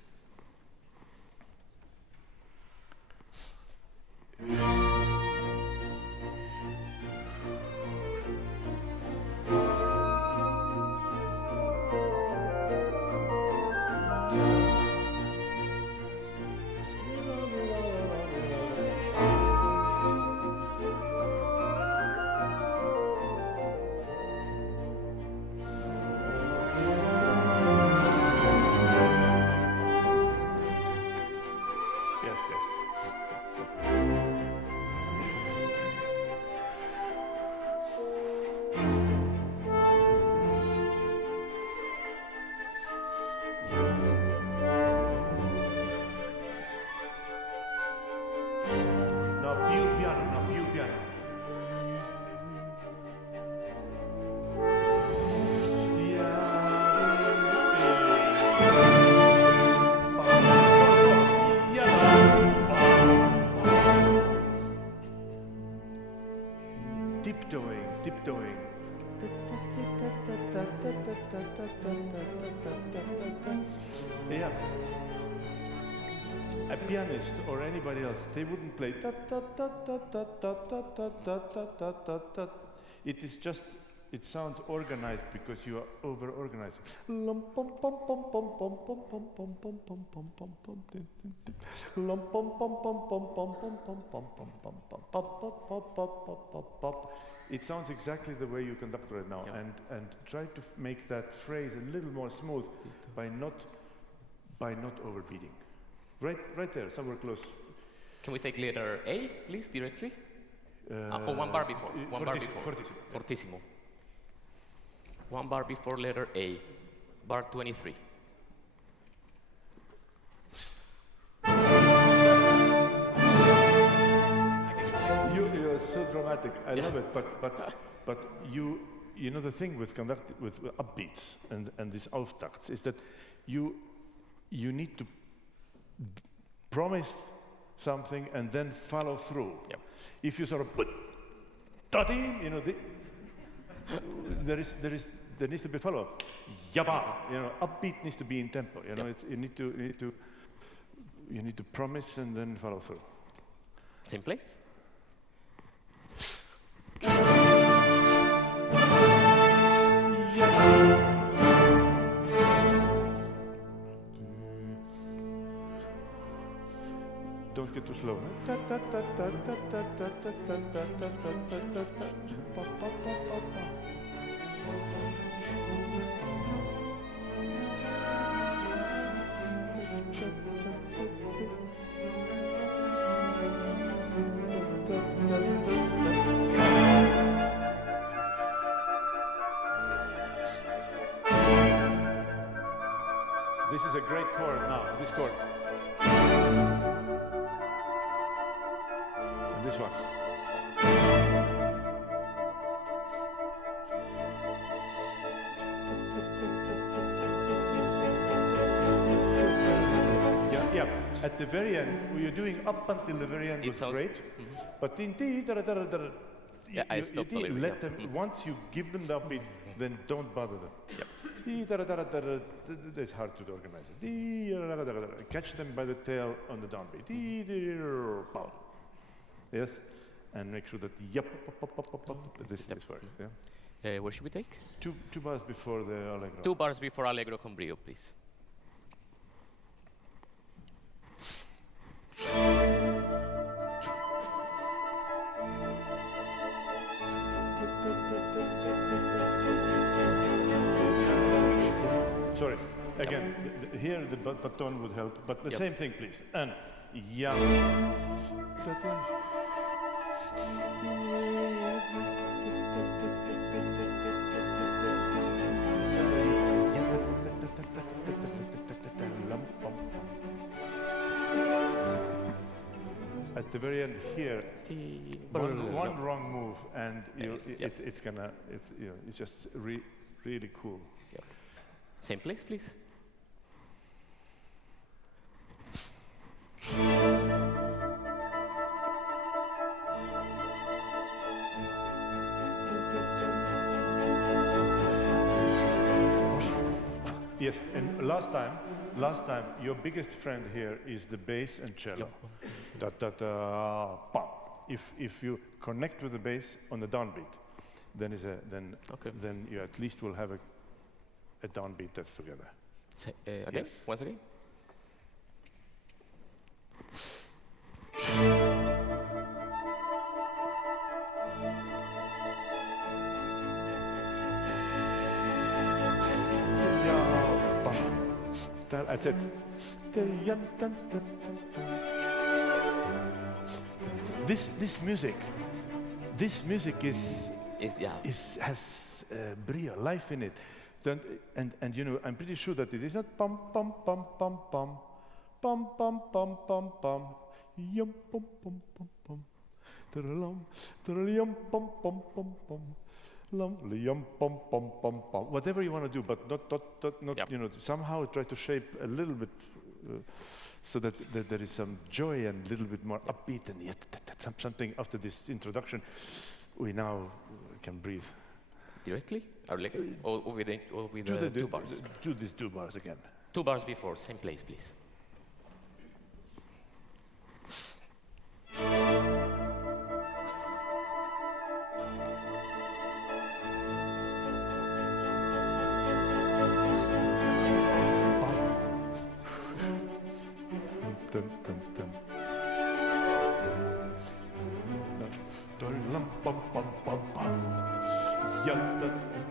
Tiptoeing. Yeah. A pianist or anybody else, they wouldn't play ta ta ta ta ta ta ta ta ta ta ta ta. It is just, it sounds organized because you are over-organized. It sounds exactly the way you conduct right now, and try to make that phrase a little more smooth by not overbeating. Right there, somewhere close. Can we take letter A, please, directly? One bar before. Fortissimo. One bar before letter A. Bar 23. You're so dramatic. I love it. But you know the thing with upbeats and these Auftakts is that you need to promise something and then follow through. Yep. If you sort of put you know, there needs to be follow-up. Yaba, you know, upbeat needs to be in tempo. You know, you need to promise and then follow through. Same place. Don't get too slow. This is a great chord now, this chord. And this one. At the very end, what you're doing up until the very end It was sounds- great, but in Yeah, I stopped a little bit, let yeah. them, once you give them the upbeat, then don't bother them. Yep. It's hard to organize it. Catch them by the tail on the downbeat. Yes, and make sure that this works. Yeah? Where should we take? Two bars before the allegro. 2 bars before Allegro con brio, please. Sorry, again, here the baton would help, but the Yep. same thing, please. And yeah. At the very end here, one wrong move and it's gonna, it's just really cool. Yep. Same place, please. Yes, and last time, your biggest friend here is the bass and cello. Pam. If you connect with the bass on the downbeat, then then you at least will have a downbeat that's together. Again? Yes. Once again? That's it. This music has brio, life in it. And you know, I'm pretty sure that it is not pum pum pum pum pum pum pum pum pum pum yum pum pum pum pum taralum taralum pum pum pum pum yum pum pum pum pum. Whatever you want to do, but not Yep. you know, somehow try to shape a little bit so that there is some joy and a little bit more upbeat, and yet something after this introduction we now can breathe. Directly? Or with the 2 bars? Do these 2 bars again. 2 bars before, same place, please. Dun, dun, dun. Dun, lum, bum, bum, bum, bum. Ya, dun, dun.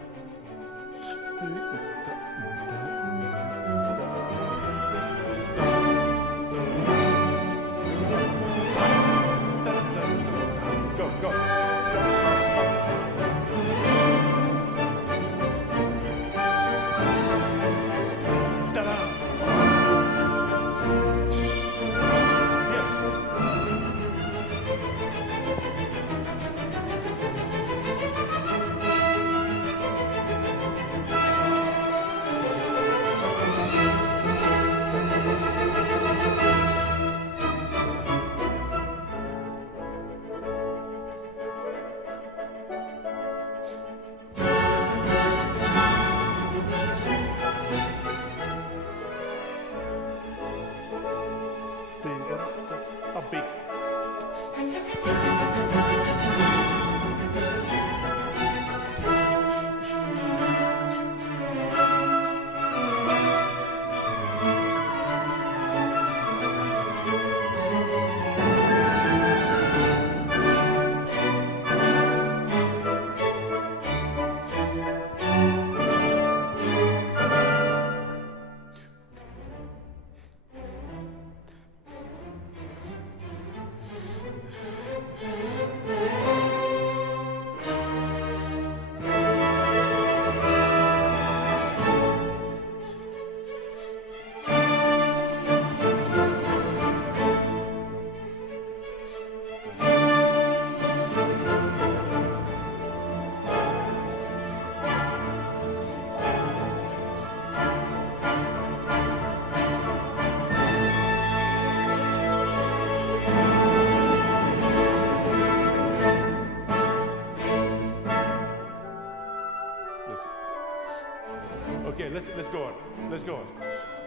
let's go on. Let's go on.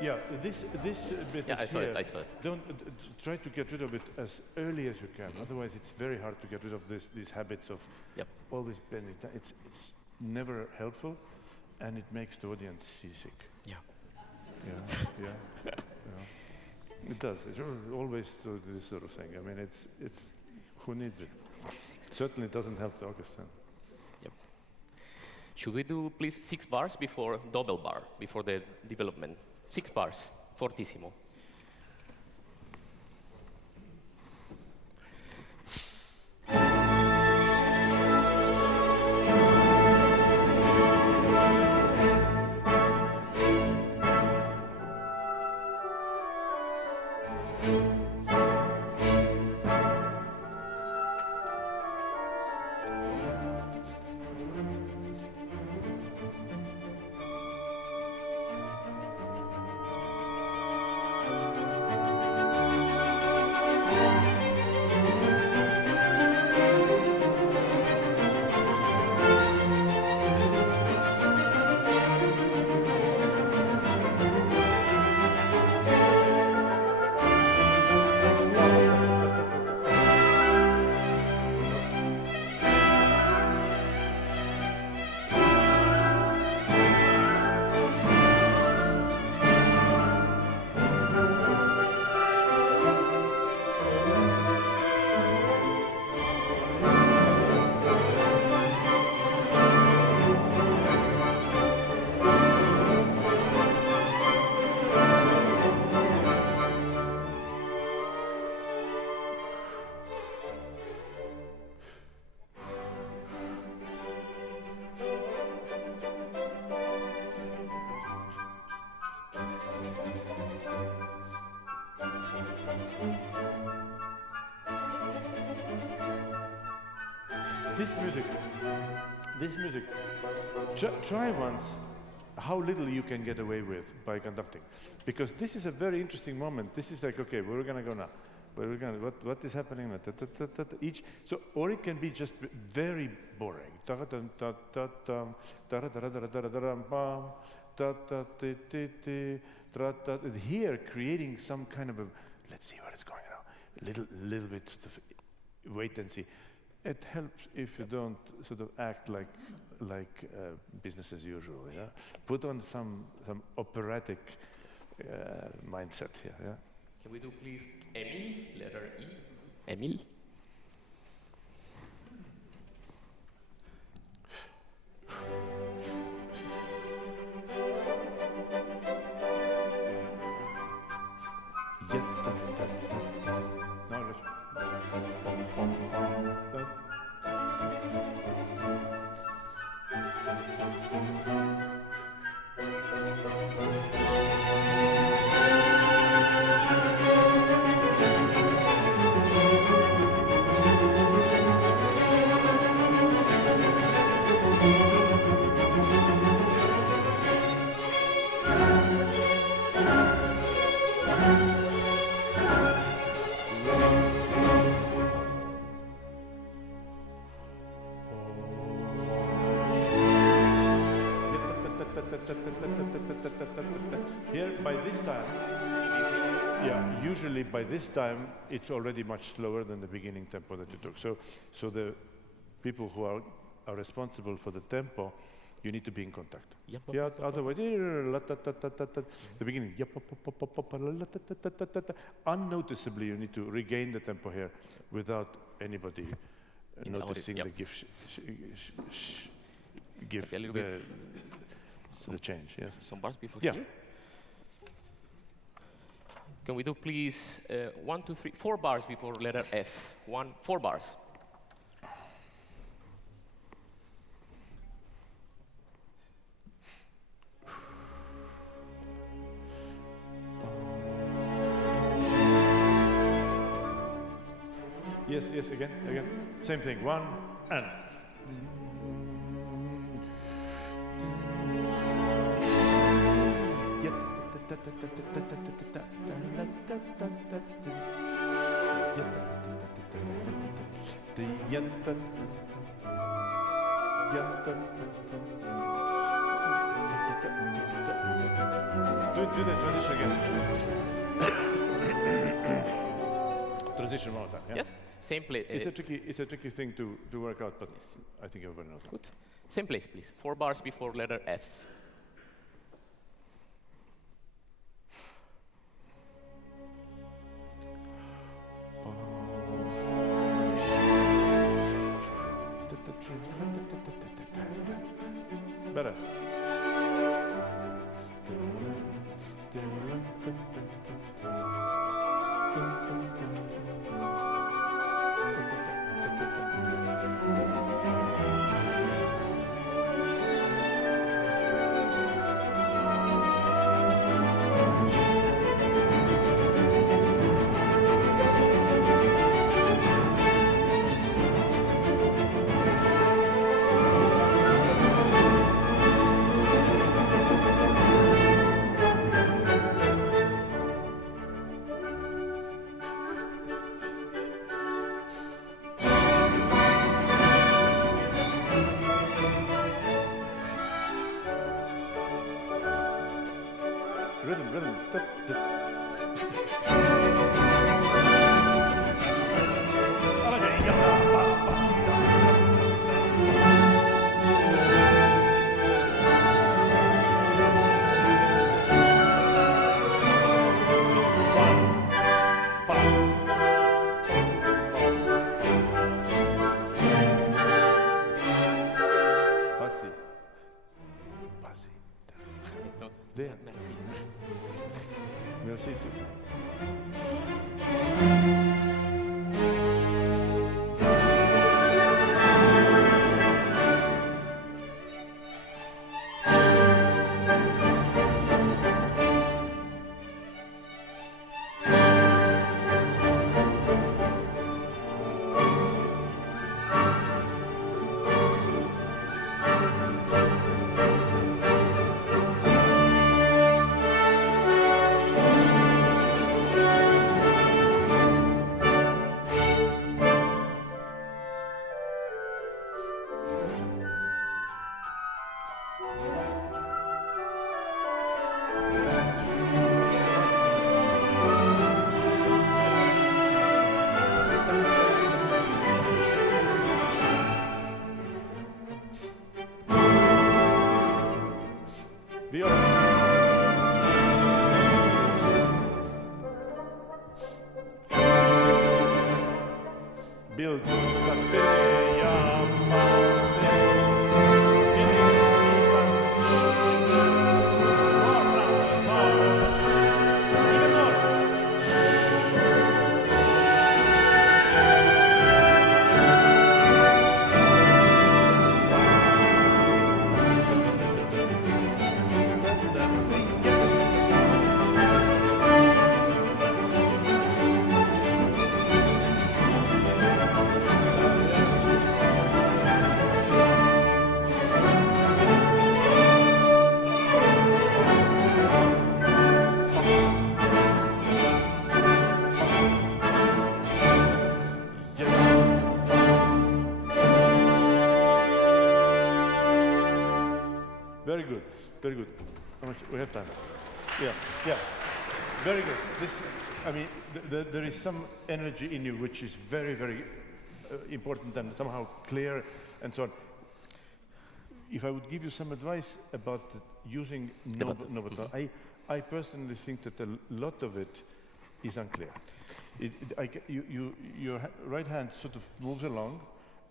Yeah, this bit Yeah, is I here. saw it. Don't try to get rid of it as early as you can. Otherwise, it's very hard to get rid of these habits of always bending. It's never helpful, and it makes the audience seasick. Yeah. Yeah. It does. It's always this sort of thing. I mean, it's who needs it? Certainly doesn't help the orchestra. Yep. Should we do, please, 6 bars before double bar, before the development? 6 bars, fortissimo. This music, try once how little you can get away with by conducting. Because this is a very interesting moment. This is like, okay, where are we going to go now? What is happening? Each, so, or it can be just very boring. Here, creating some kind of a, let's see what is going on. A little bit sort of wait and see. It helps if you don't sort of act like business as usual. Yeah, put on some operatic mindset here. Yeah. Can we do please Emil, letter E? Emil. Here, by this time, usually by this time, it's already much slower than the beginning tempo that you took. So the people who are responsible for the tempo, you need to be in contact. Yeah, otherwise, the beginning, unnoticeably, you need to regain the tempo here without anybody noticing the the change. Yes. Some bars before here. Can we do please 1, 2, 3, 4 bars before letter F? 4 bars. Yes, again. Same thing. 1 and. Do the transition again. Transition one more time. Yeah? Yes, simply. It's a tricky thing to work out, but I think everybody knows it. Good. Same place, please. 4 bars before letter F. Better. Rhythm. There. Merci too. Build Very good. How much? We have time. Yeah. Very good. There is some energy in you which is very, very important and somehow clear and so on. If I would give you some advice about using Novaton, I personally think that a lot of it is unclear. Your right hand sort of moves along,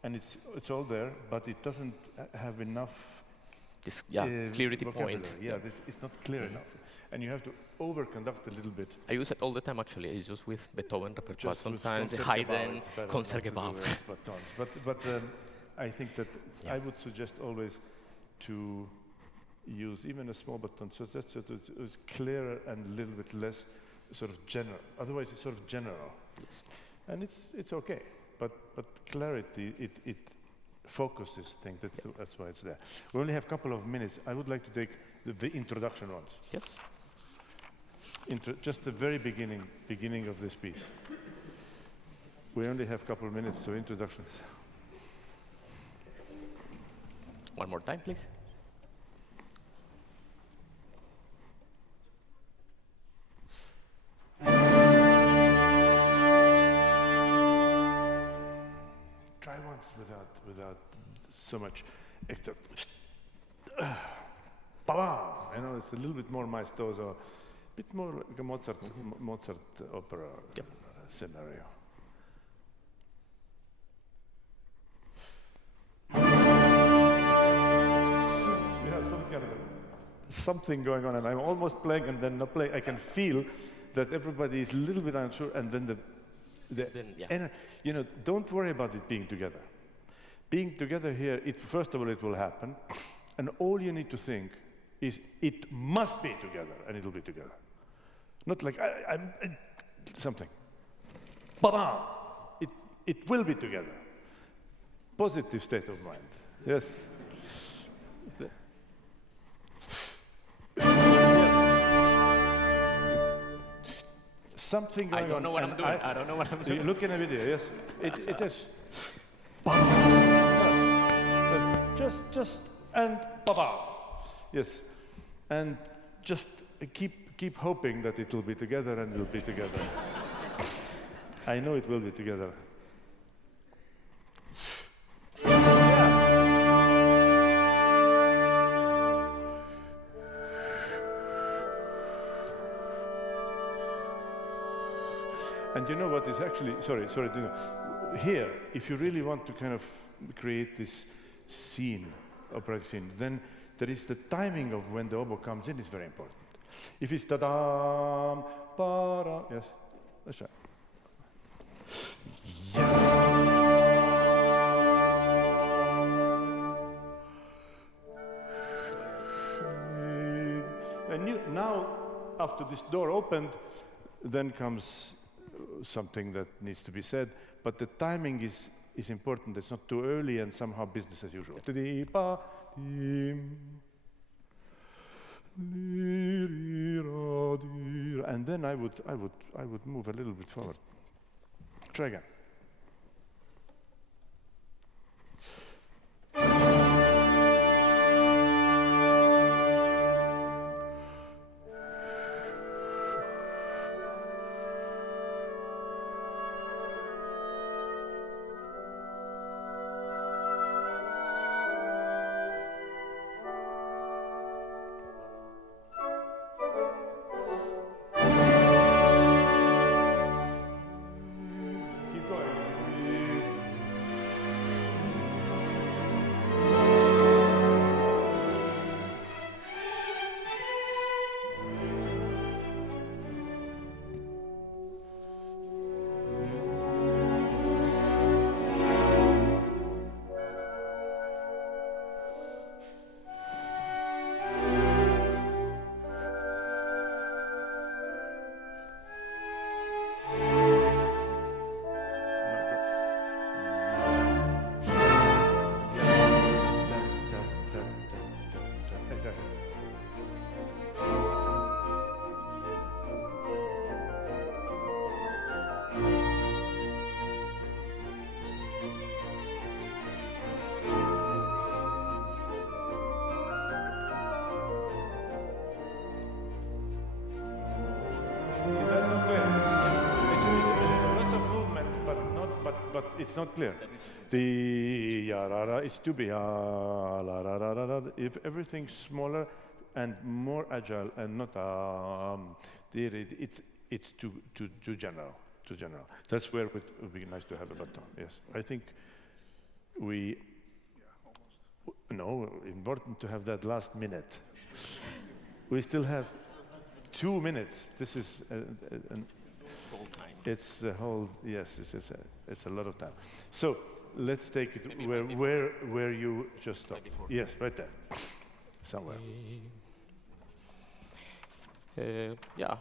and it's all there, but it doesn't have enough. Clarity point. It's not clear enough, and you have to over-conduct a little bit. I use it all the time, actually. It's just with Beethoven repertoire. Sometimes Haydn, Concertgebouw. But I think that I would suggest always to use even a small baton, so that it's clearer and a little bit less sort of general. Otherwise, it's sort of general. Yes. And it's okay, but clarity, it focuses things. That's why it's there. We only have a couple of minutes. I would like to take the introduction ones. Yes. Just the very beginning of this piece. We only have a couple of minutes, so introductions. One more time, please. without so much extra. Ba-bam! You know, it's a little bit more maestoso, a bit more like a Mozart opera scenario. We have some kind of something going on, and I'm almost playing and then not playing. I can feel that everybody is a little bit unsure, and then and, you know, don't worry about it being together. Being together here, first of all, it will happen, and all you need to think is it must be together, and it'll be together. Not like something. Ba-bam! It will be together. Positive state of mind. Yes. Something going on. I don't know what I'm doing. I don't know what I'm doing. Look in the video. Yes. It is. Yes. Just and ba-bam. Yes. And just keep hoping that it will be together, and it will be together. I know it will be together. And you know what is actually, sorry, here, if you really want to kind of create this scene, operatic scene, then there is the timing of when the oboe comes in is very important. If it's ta-dam, ba-dam, yes, that's right. And now, after this door opened, then comes something that needs to be said, but the timing is important. It's not too early and somehow business as usual. And then I would move a little bit forward. Try again. It's not clear. The ya-ra-ra is to be ya-la-ra-ra-ra. If everything's smaller and more agile and not it's too general. Too general. That's where it would be nice to have a baton. Yes, I think we. No, important to have that last minute. We still have 2 minutes. This is it's the whole. Yes, it's a lot of time. So let's take it where you just stopped. Yes, right there, somewhere. Yeah.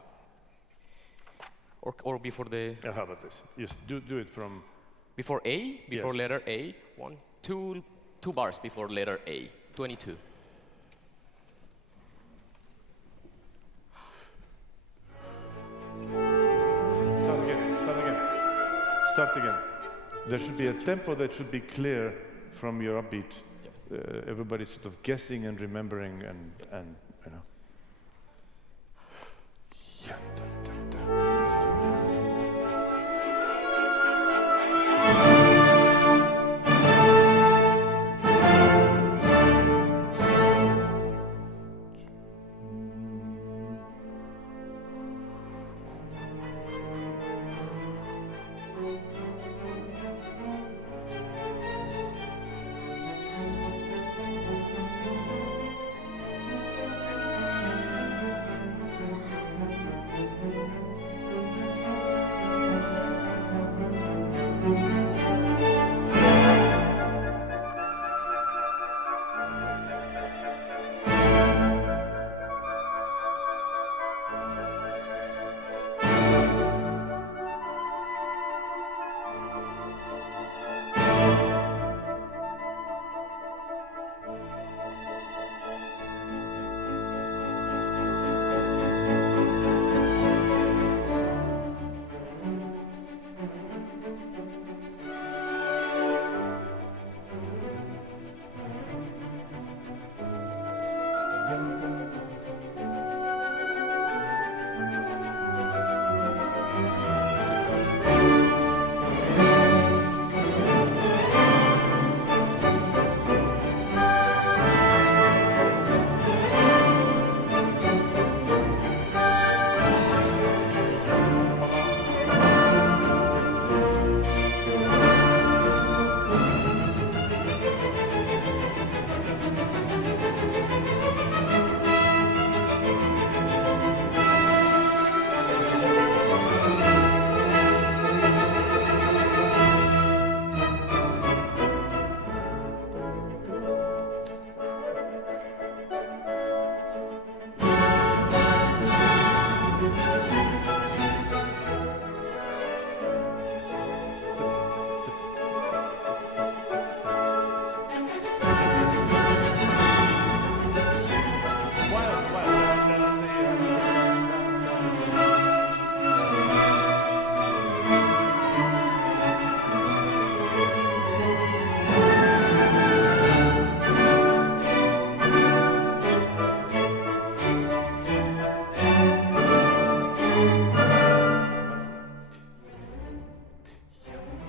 Or before the. How about this? Yes, do it from. Before A, before Yes. letter A. 1, 2 bars before letter A. 22. Start again. There should be a tempo that should be clear from your upbeat. Everybody's sort of guessing and remembering and you know.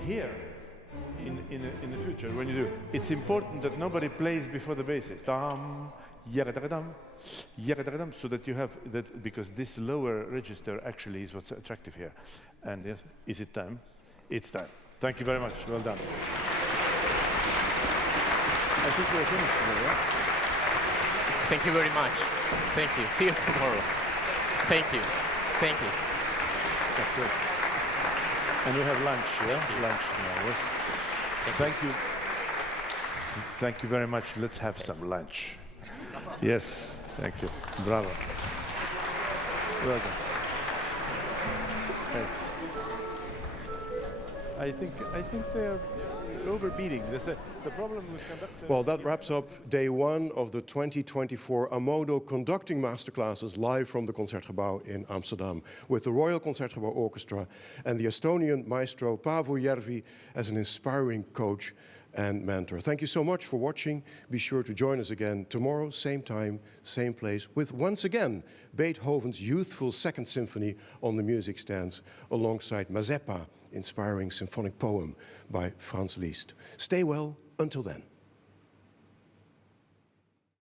here in the future, when you do, it's important that nobody plays before the bassist. Dum, yagadam, yagadam, so that you have that, because this lower register actually is what's attractive here. And yes, is it time? It's time. Thank you very much. Well done. I think we're finished today, yeah? Thank you very much. Thank you. See you tomorrow. Thank you. Thank you. That's good. And we have lunch, yeah? Lunch now, yes? Thank you. Thank you very much. Let's have some lunch. Yes, thank you. Bravo. Well done. Hey. I think they're overbeating. The problem with conductors. Well, that wraps up day one of the 2024 Ammodo Conducting Masterclasses live from the Concertgebouw in Amsterdam with the Royal Concertgebouw Orchestra and the Estonian maestro Paavo Järvi as an inspiring coach and mentor. Thank you so much for watching. Be sure to join us again tomorrow, same time, same place, with once again Beethoven's youthful Second Symphony on the music stands alongside Mazeppa, inspiring symphonic poem by Franz Liszt. Stay well until then.